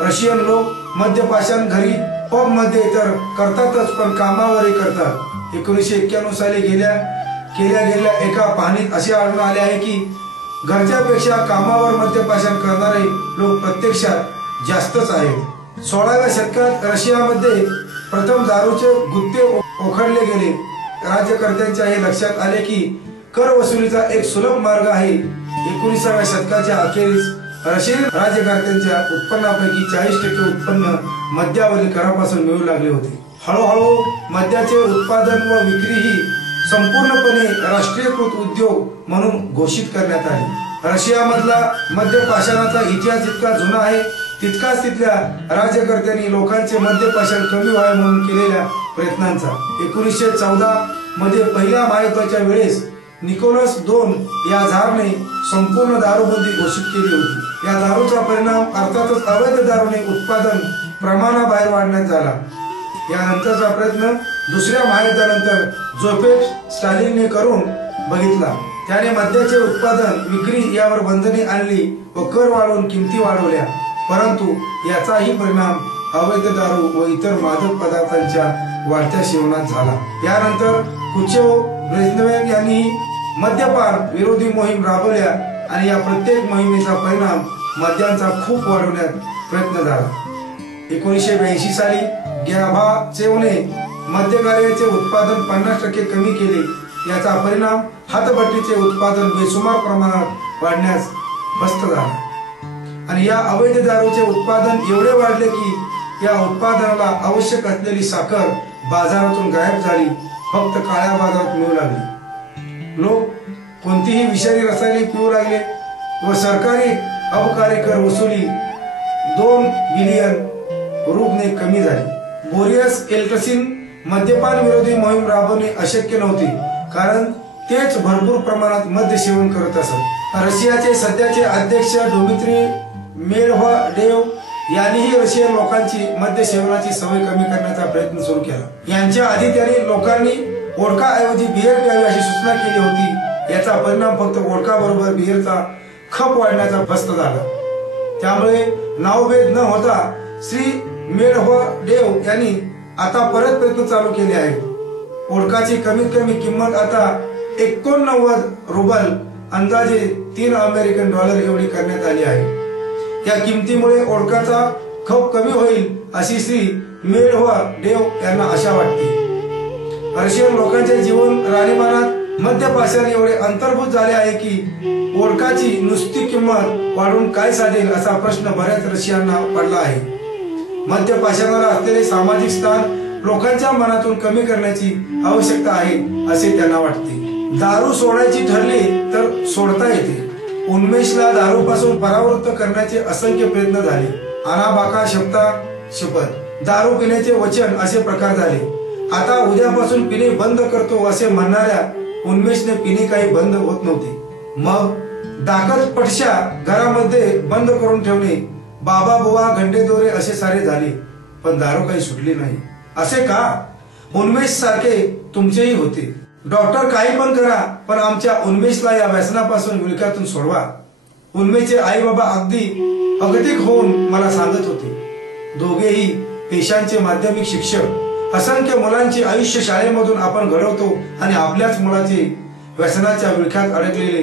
रशियन लोक मद्यपान घरी पब मध्ये तर करतातच, पण कामावरही करतात। 1991 साली केल्या गेलेल्या एका पाहणीत असे आढळून आले आहे की घरच्यापेक्षा कामावर मद्यपान करणारे लोक प्रत्यक्षात जास्तच आहेत। 16व्या शतकात रशियामध्ये प्रथम दारूचे गुत्ते उखडले गेले। राज्यकर्त्यांच्या हे लक्षात आले की कर वसुलीचा एक सुलभ मार्ग आहे। 19व्या शतकाच्या अखेरीस रशियन राज्यकर्त्यांच्या उत्पन्नापैकी 40% उत्पन्न मद्यावरील करापासून मिळू लागले होते। हळूहळू मद्याचे उत्पादन व विक्री ही संपूर्णपणे राष्ट्रीयकृत उद्योग म्हणून घोषित करण्यात आली। रशियामधला मद्यपानाचा इतिहास जितका जुना आहे तितकाच तिथल्या राज्यकर्त्यांनी लोकांचे मद्यपान कमी व्हावे म्हणून केलेल्या प्रयत्नांचा। 1914 मध्ये पहिल्या महायुद्धाच्या वेळेस निकोलस II या झारने संपूर्ण दारूबंदी घोषित केली होती। या दारूचा परिणाम अर्थातच अवैध दारूने उत्पादन प्रमाणाबाहेर वाढण्यात झाला। यानंतरचा प्रयत्न दुसऱ्या महायुद्धानंतर जोसेफ स्टॅलिनने करून बघितला। त्याने मद्याचे उत्पादन विक्री यावर बंधने आणली व कर वाढवून किमती वाढवल्या, परंतु याचाही परिणाम अवैध दारू व इतर मादक पदार्थांच्या वाढत्या सेवनात झाला। यानंतर कुचेव ब्रेझनेव्ह यांनी मद्यपान विरोधी मोहीम राबवल्या आणि या प्रत्येक मोहिमेचा परिणाम मद्यांचा खूप वाढवण्यात प्रयत्न झाला। 1982 साली गॅबाचेवने मद्य कार्याचे उत्पादन 50% कमी केले। याचा परिणाम हातभट्टीचे उत्पादन बेसुमार प्रमाणात वाढण्यास बस्त झाला आणि या अवैध दारूचे उत्पादन एवढे वाढले की या उत्पादनाला आवश्यक असलेली साखर बाजारातून गायब झाली, फक्त काळ्या बाजारात मिळू लागली। लोक कोणतीही विषारी रसायने पिऊ लागले व सरकारी अबकारी कर वसुली 2 बिलियन रुपये कमी झाली। बोरिस एल्टसिन मद्यपान विरोधी मोहीम राबवणे अशक्य नव्हते, कारण तेच भरपूर प्रमाणात मद्य सेवन करत असत। रशियाचे सध्याचे अध्यक्ष डिमित्री मेडव्हेडेव यांनीही रशियन लोकांची मद्य सेवनाची सवय कमी करण्याचा प्रयत्न सुरू केला। यांच्या आधी त्यांनी लोकांनी वोडका ऐवजी बियर प्यावी अशी सूचना केली होती। याचा परिणाम फक्त वोडका बरोबर बियरचा खप वाढण्याचा बस्त झाला। त्यामुळे नावभेद न होता श्री मेडव्हेडेव यांनी आता परत प्रयत्न चालू केले आहेत। वोडकाची कमीत कमी किंमत आता 89 रुबल अंदाजे $3 अमेरिकन एवढी करण्यात आली आहे। या किमतीमुळे वोडकाचा खप कमी होईल अशी श्री मेडव्हेडेव यांना आशा वाटते। रशियन लोकांचे जीवन राहणीमानात मद्यपाशाने एवढे अंतर्भूत झाले आहे की वोडकाची नुसती किंमत वाढून काय साधेल असा प्रश्न बऱ्याच रशियांना पडला आहे। मद्यपाशावर असलेले सामाजिक स्थान लोकांच्या मनातून कमी करण्याची आवश्यकता आहे असे त्यांना वाटते। दारू सोडायची ठरली तर सोडता येते। उन्मेषला दारूपासून परावृत्त करण्याचे असंख्य प्रयत्न झाले। अनाबाका शब्दा शपथ, दारू पिण्याचे वचन असे प्रकार झाले। आता उद्यापासून पिणे बंद करतो असे म्हणणाऱ्या उन्मेषने पिणे काही बंद होत नव्हते। मग दाखल पटशा घरामध्ये बंद करून ठेवणे, बाबा बुवा घंटेदोरे असे सारे झाले, पण दारू काही सुटली नाही। असे का? उन्मेष सारखे तुमचेही होते। डॉक्टर काही पण करा, पण आमच्या उन्मेषला या व्यसनापासून विळख्यातून सोडवा। उन्मेषचे आई बाबा अगदी अगतिक होऊन मला सांगत होते। दोघेही पेशांचे माध्यमिक शिक्षक। असंख्य मुलांचे आयुष्य शाळेमधून आपण घडवतो आणि आपल्याच मुलाचे व्यसनाच्या विळख्यात अडकलेले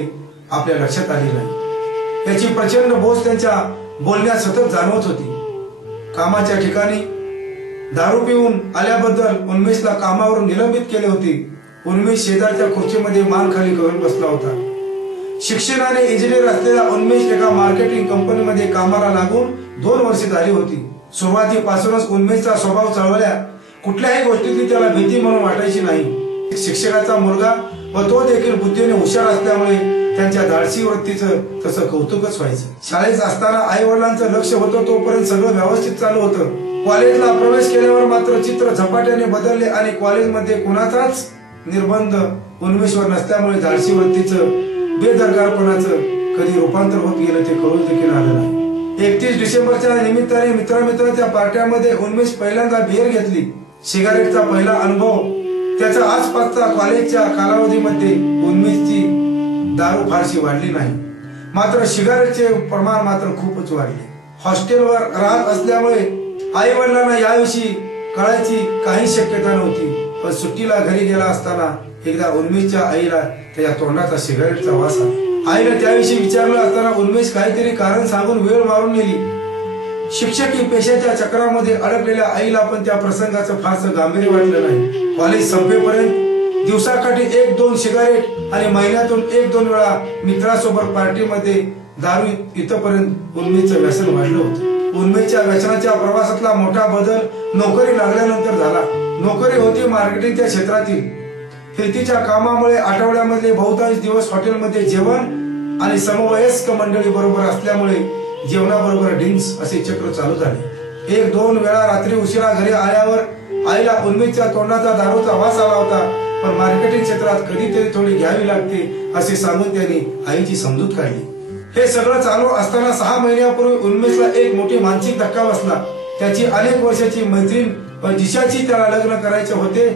आपल्या लक्षात आले नाही। याची प्रचंड बोध त्यांच्या बोलण्यात सतत जाणवत होती। कामाच्या ठिकाणी दारू पिऊन आल्याबद्दल उन्मेषला कामावरून निलंबित केले होते। उन्मेष शेजारच्या खुर्चीमध्ये मान खाली करून बसला होता। शिक्षणाने इंजिनियर असलेला उन्मेष एका मार्केटिंग कंपनीमध्ये कामाला लागून 2 वर्षे झाली होती। सुरुवातीपासूनच उन्मेषचा स्वभाव चळवळ्या कुठल्याही गोष्टीतली त्याला भीती म्हणून वाटायची नाही। शिक्षकाचा मुलगा व तो देखील बुद्धीने हुशार असल्यामुळे त्यांच्या धाडसी वृत्तीचं तसं कौतुकच व्हायचं। शाळेत असताना आई वडिलांचं लक्ष होतं तोपर्यंत सगळं व्यवस्थित चालू होतं। कॉलेजला प्रवेश केल्यावर मात्र चित्र झपाट्याने बदलले आणि कॉलेजमध्ये कुणाचाच निर्बंध उन्मेषवर नसल्यामुळे धाडसी वृत्तीचं बेदरकारपणाचं कधी रूपांतर होत गेलं ते कळून देखील आलं नाही। 31 डिसेंबरच्या निमित्ताने मित्रांच्या पार्ट्यामध्ये उन्मेष पहिल्यांदा बियर घेतली। सिगारेटचा पहिला अनुभव त्याचा आसपासचा कॉलेजच्या कालावधीमध्ये उन्मेषची दारू फारशी वाढली नाही, मात्र सिगारेटचे प्रमाण मात्र खूपच वाढले। हॉस्टेलवर राहत असल्यामुळे आई वडिलांना याविषयी कळायची काही शक्यता नव्हती, पण सुट्टीला घरी गेला असताना एकदा उन्मेषच्या आईला त्याच्या तोंडाचा सिगारेटचा वास आला। आईने त्याविषयी विचारलं असताना उन्मेष काहीतरी कारण सांगून वेळ मारून नेली। शिक्षकी पेशाच्या चक्रामध्ये अडकलेल्या आईला पण त्या प्रसंगाचं फारसं गांभीर्य वाटलं नाही। कॉलेज संपेपर्यंत दिवसाकाठी 1-2 सिगारेट आणि महिन्यातून 1-2 वेळा मित्रासोबत पार्टीमध्ये दारू इथपर्यंत उन्मेषचं व्यसन वाढलं होतं। उन्मेषच्या व्यसनाच्या प्रवासातला मोठा बदल नोकरी लागल्यानंतर झाला। नोकरी होती मार्केटिंगच्या क्षेत्रातील। फिरतीच्या कामामुळे आठवड्यामधले बहुतांश दिवस हॉटेलमध्ये जेवण आणि समवयस्क मंडळी बरोबर असल्यामुळे जेवणाबरोबर ड्रिंक्स असे चक्र चालू झाले। 1-2 वेळा रात्री उशिरा घरी आल्यावर आईला उन्मेषच्या तोंडाचा दारूचा वास आला होता, पण मार्केटिंग क्षेत्रात कधीतरी थोडी घ्यावी लागते असे सांगून त्यांनी आईची समजूत काढली। हे सगळं चालू असताना 6 महिन्यापूर्वी उन्मेषला एक मोठी मानसिक धक्का बसला। त्याची अनेक वर्षाची मैत्रीण व जिशाची त्याला लग्न करायचे होते,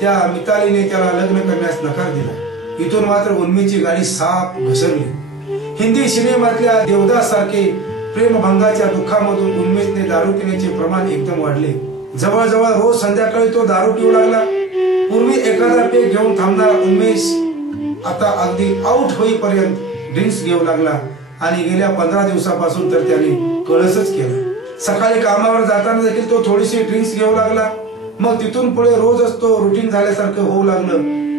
त्या मितालीने त्याला लग्न करण्यास नकार दिला। इथून मात्र उन्मेषची गाडी साफ घसरली। हिंदी सिनेमातल्या देवदास सारखे प्रेमभंगाच्या दुःखामधून उन्मेषने दारू पिण्याचे प्रमाण एकदम वाढले। जवळजवळ रोज संध्याकाळी तो दारू पिऊ लागला। पूर्वी एखादा पेग घेऊन थांबणारा उन्मेष आता अगदी आउट होईपर्यंत ड्रिंक्स घेऊ लागला आणि गेल्या 15 दिवसापासून तर त्याने कळसच केला। सकाळी कामावर जाताना देखील तो थोडीशी ड्रिंक्स घेऊ लागला। मग तिथून पुढे रोजच तो रुटीन झाल्यासारखं होऊ लागलं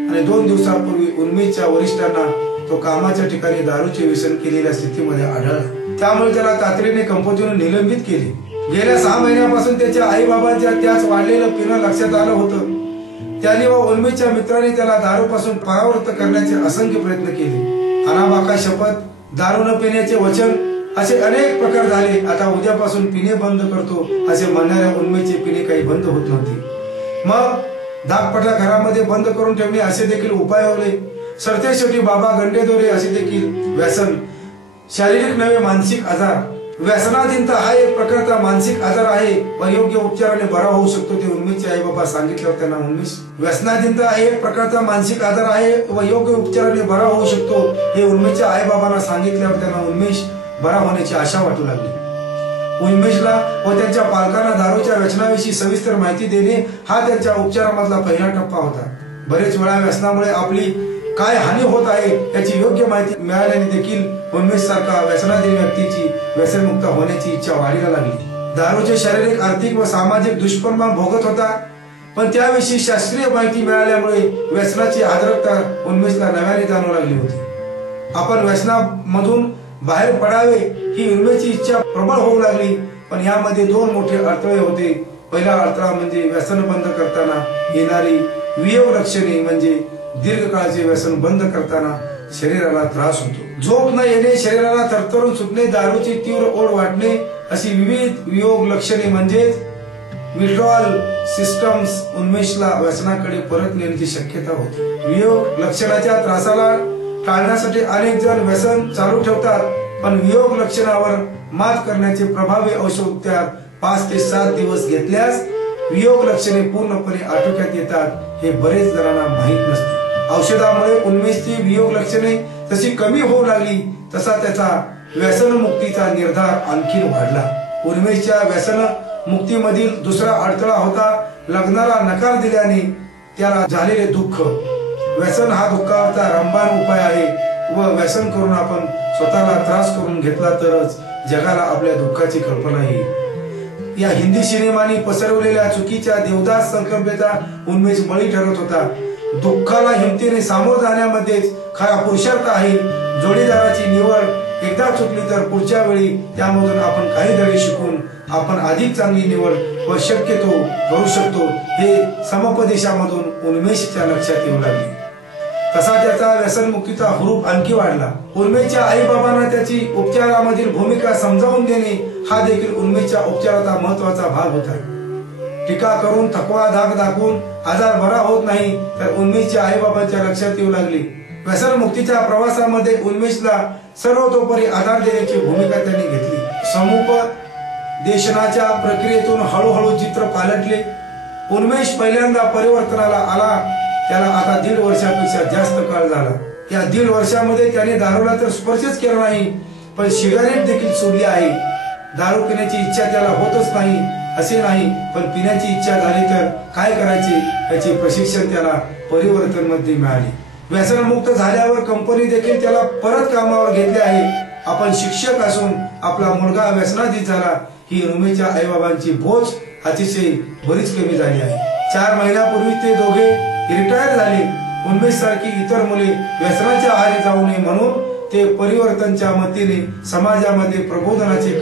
आणि 2 दिवसांपूर्वी उन्मेषच्या वरिष्ठांना तो कामाच्या ठिकाणी दारूचे व्यसन केलेल्या स्थितीमध्ये आढळला। त्यामुळे त्याला तातडीने कंपनीने निलंबित केले। गेल्या 6 महिन्यापासून त्याच्या आई बाबांच्या त्याच वाढलेलं पिणं लक्षात आलं होतं। त्याने व उन्मेषच्या मित्रांनी त्याला दारूपासून परावृत्त करण्याचे असंख्य प्रयत्न केले। अनाबाका शपथ, दारू न पिण्याचे वचन, असे अनेक प्रकार झाले। आता उद्यापासून पिणे बंद करतो असे म्हणणाऱ्या उन्मेषचे पिणे काही बंद होत नव्हते। मग दागपटला घरामध्ये बंद करून ठेवणे असे देखील उपाय होले। सरतेशेवटी बाबा गंडेदोरे असे देखील व्यसन, शारीरिक नव्हे मानसिक आजार, व्यसनाधीनता हा एक प्रकारचा मानसिक आजार आहे व योग्य उपचाराने बरा होऊ शकतो ते उन्मेषचे आई बाबा सांगितल्यावर त्यांना उन्मेष व्यसनाधीनता हा एक प्रकारचा मानसिक आजार आहे व योग्य उपचाराने बरा होऊ शकतो हे उन्मेषच्या आई बाबांना सांगितल्यावर त्यांना उन्मेष बरा होण्याची आशा वाटू लागली। उन्मेषला व त्यांच्या पालकांना दारूच्या व्यसनाविषयी सविस्तर माहिती देणे हा त्यांच्या उपचारामधला पहिला टप्पा होता। बरेच वेळा व्यसनामुळे आपली काय हानी होत आहे याची योग्य माहिती मिळाल्याने देखील उन्मेष सारखा व्यसनाधीन व्यक्तीची व्यसनमुक्त होण्याची इच्छा वाढीला लागली। दारूचे शारीरिक, आर्थिक व सामाजिक दुष्परिणाम भोगत होता, पण त्याविषयी शास्त्रीय माहिती मिळाल्यामुळे व्यसनाची आदरकता उन्मेषला नव्याने जाणवू लागली होती। आपण व्यसनामधून बाहेर पडावे ही उन्मेषची इच्छा प्रबळ होऊ लागली, पण यामध्ये 2 मोठे अडथळे होते। पहिला अडथळा म्हणजे व्यसन बंद करताना येणारी वियोग लक्षणे, म्हणजे दीर्घकाळाचे व्यसन बंद करताना शरीराला त्रास होतो, झोप न येणे, शरीराला थरथरून सुटणे, दारूची तीव्र ओढ वाटणे, अशी विविध वियोग लक्षणे म्हणजेच विड्रॉल सिस्टम्स उन्मेषला व्यसनाकडे परत नेण्याची शक्यता होती। वियोग लक्षणाच्या त्रासाला टाळण्यासाठी अनेक जण व्यसन चालू ठेवतात, पण वियोग लक्षणावर मात करण्याचे प्रभावी औषधोपचार 5 ते 7 दिवस घेतल्यास वियोग लक्षणे पूर्णपणे आटोक्यात येतात हे बरेच जणांना माहीत नसते। औषधामुळे उन्मेषची वियोग लक्षणे जशी कमी होऊ लागली तसा त्याचा व्यसनमुक्तीचा निर्धार आणखी वाढला। उन्मेषच्या व्यसन मुक्तीमधील दुसरा अडथळा होता लग्नाला नकार दिल्याने त्याला झालेले दुःख। व्यसन हा दुःखावरचा रामबाण उपाय आहे व व्यसन करून आपण स्वतःला त्रास करून घेतला तरच जगाला आपल्या दुःखाची कल्पना येईल। या हिंदी सिनेमाने पसरवलेल्या चुकीच्या देवदास संकल्पनेचा उन्मेष बळी ठरत होता। दुःखाला हिमतीने सामोर जाण्यामध्येच खरा पुरुषार्थ आहे। जोडीदाराची निवड एकदा चुकली तर पुढच्या वेळी त्यामधून आपण काही धडे शिकून आपण अधिक चांगली निवड व शक्यतो करू शकतो हे समुपदेशामधून उन्मेषच्या लक्षात येऊ लागले। तसा त्याचा व्यसनमुक्तीचा हुरूप आणखी वाढला। उन्मेषच्या आई बाबांना त्याची उपचारामधील भूमिका समजावून देणे हा देखील उन्मेषच्या उपचाराचा महत्वाचा भाग होता। टीका करून, थकवा दाग दाखवून आजार बरा होत नाही तर उन्मेषच्या आई बाबांच्या लक्षात येऊ लागले। व्यसनमुक्तीच्या प्रवासामध्ये उन्मेषला सर्वतोपरी आधार देण्याची भूमिका त्यांनी घेतली। समुपदेशनाच्या प्रक्रियेतून हळूहळू चित्र पालटले। उन्मेष पहिल्यांदा परिवर्तनाला आला त्याला आता 1.5 वर्षापेक्षा जास्त काळ झाला। या 1.5 वर्षामध्ये त्याने दारूला तर स्पर्शच केला नाही, पण सिगारेट देखील सोडली आहे। दारू पिण्याची इच्छा त्याला होतच नाही असे नाही, पण पिण्याची इच्छा झाली तर काय करायचे याचे प्रशिक्षण त्याला परिवर्तन मध्ये मिळाले। व्यसनमुक्त झाल्यावर कंपनी देखील त्याला परत कामावर घेतले आहे। आपण शिक्षक असून आपला मुलगा व्यसनाधीन झाला ही उन्मेषच्या आई बाबांची बोझ अतिशय बरीच कमी झाली आहे। 4 महिन्यापूर्वी ते दोघे रिटायर झाले। उन्मेष सारखी इतर मुले व्यसनाच्या आहारी जाऊ नये म्हणून ते परिवर्तनच्या मतीने समाजामध्ये प्रबोधनाचे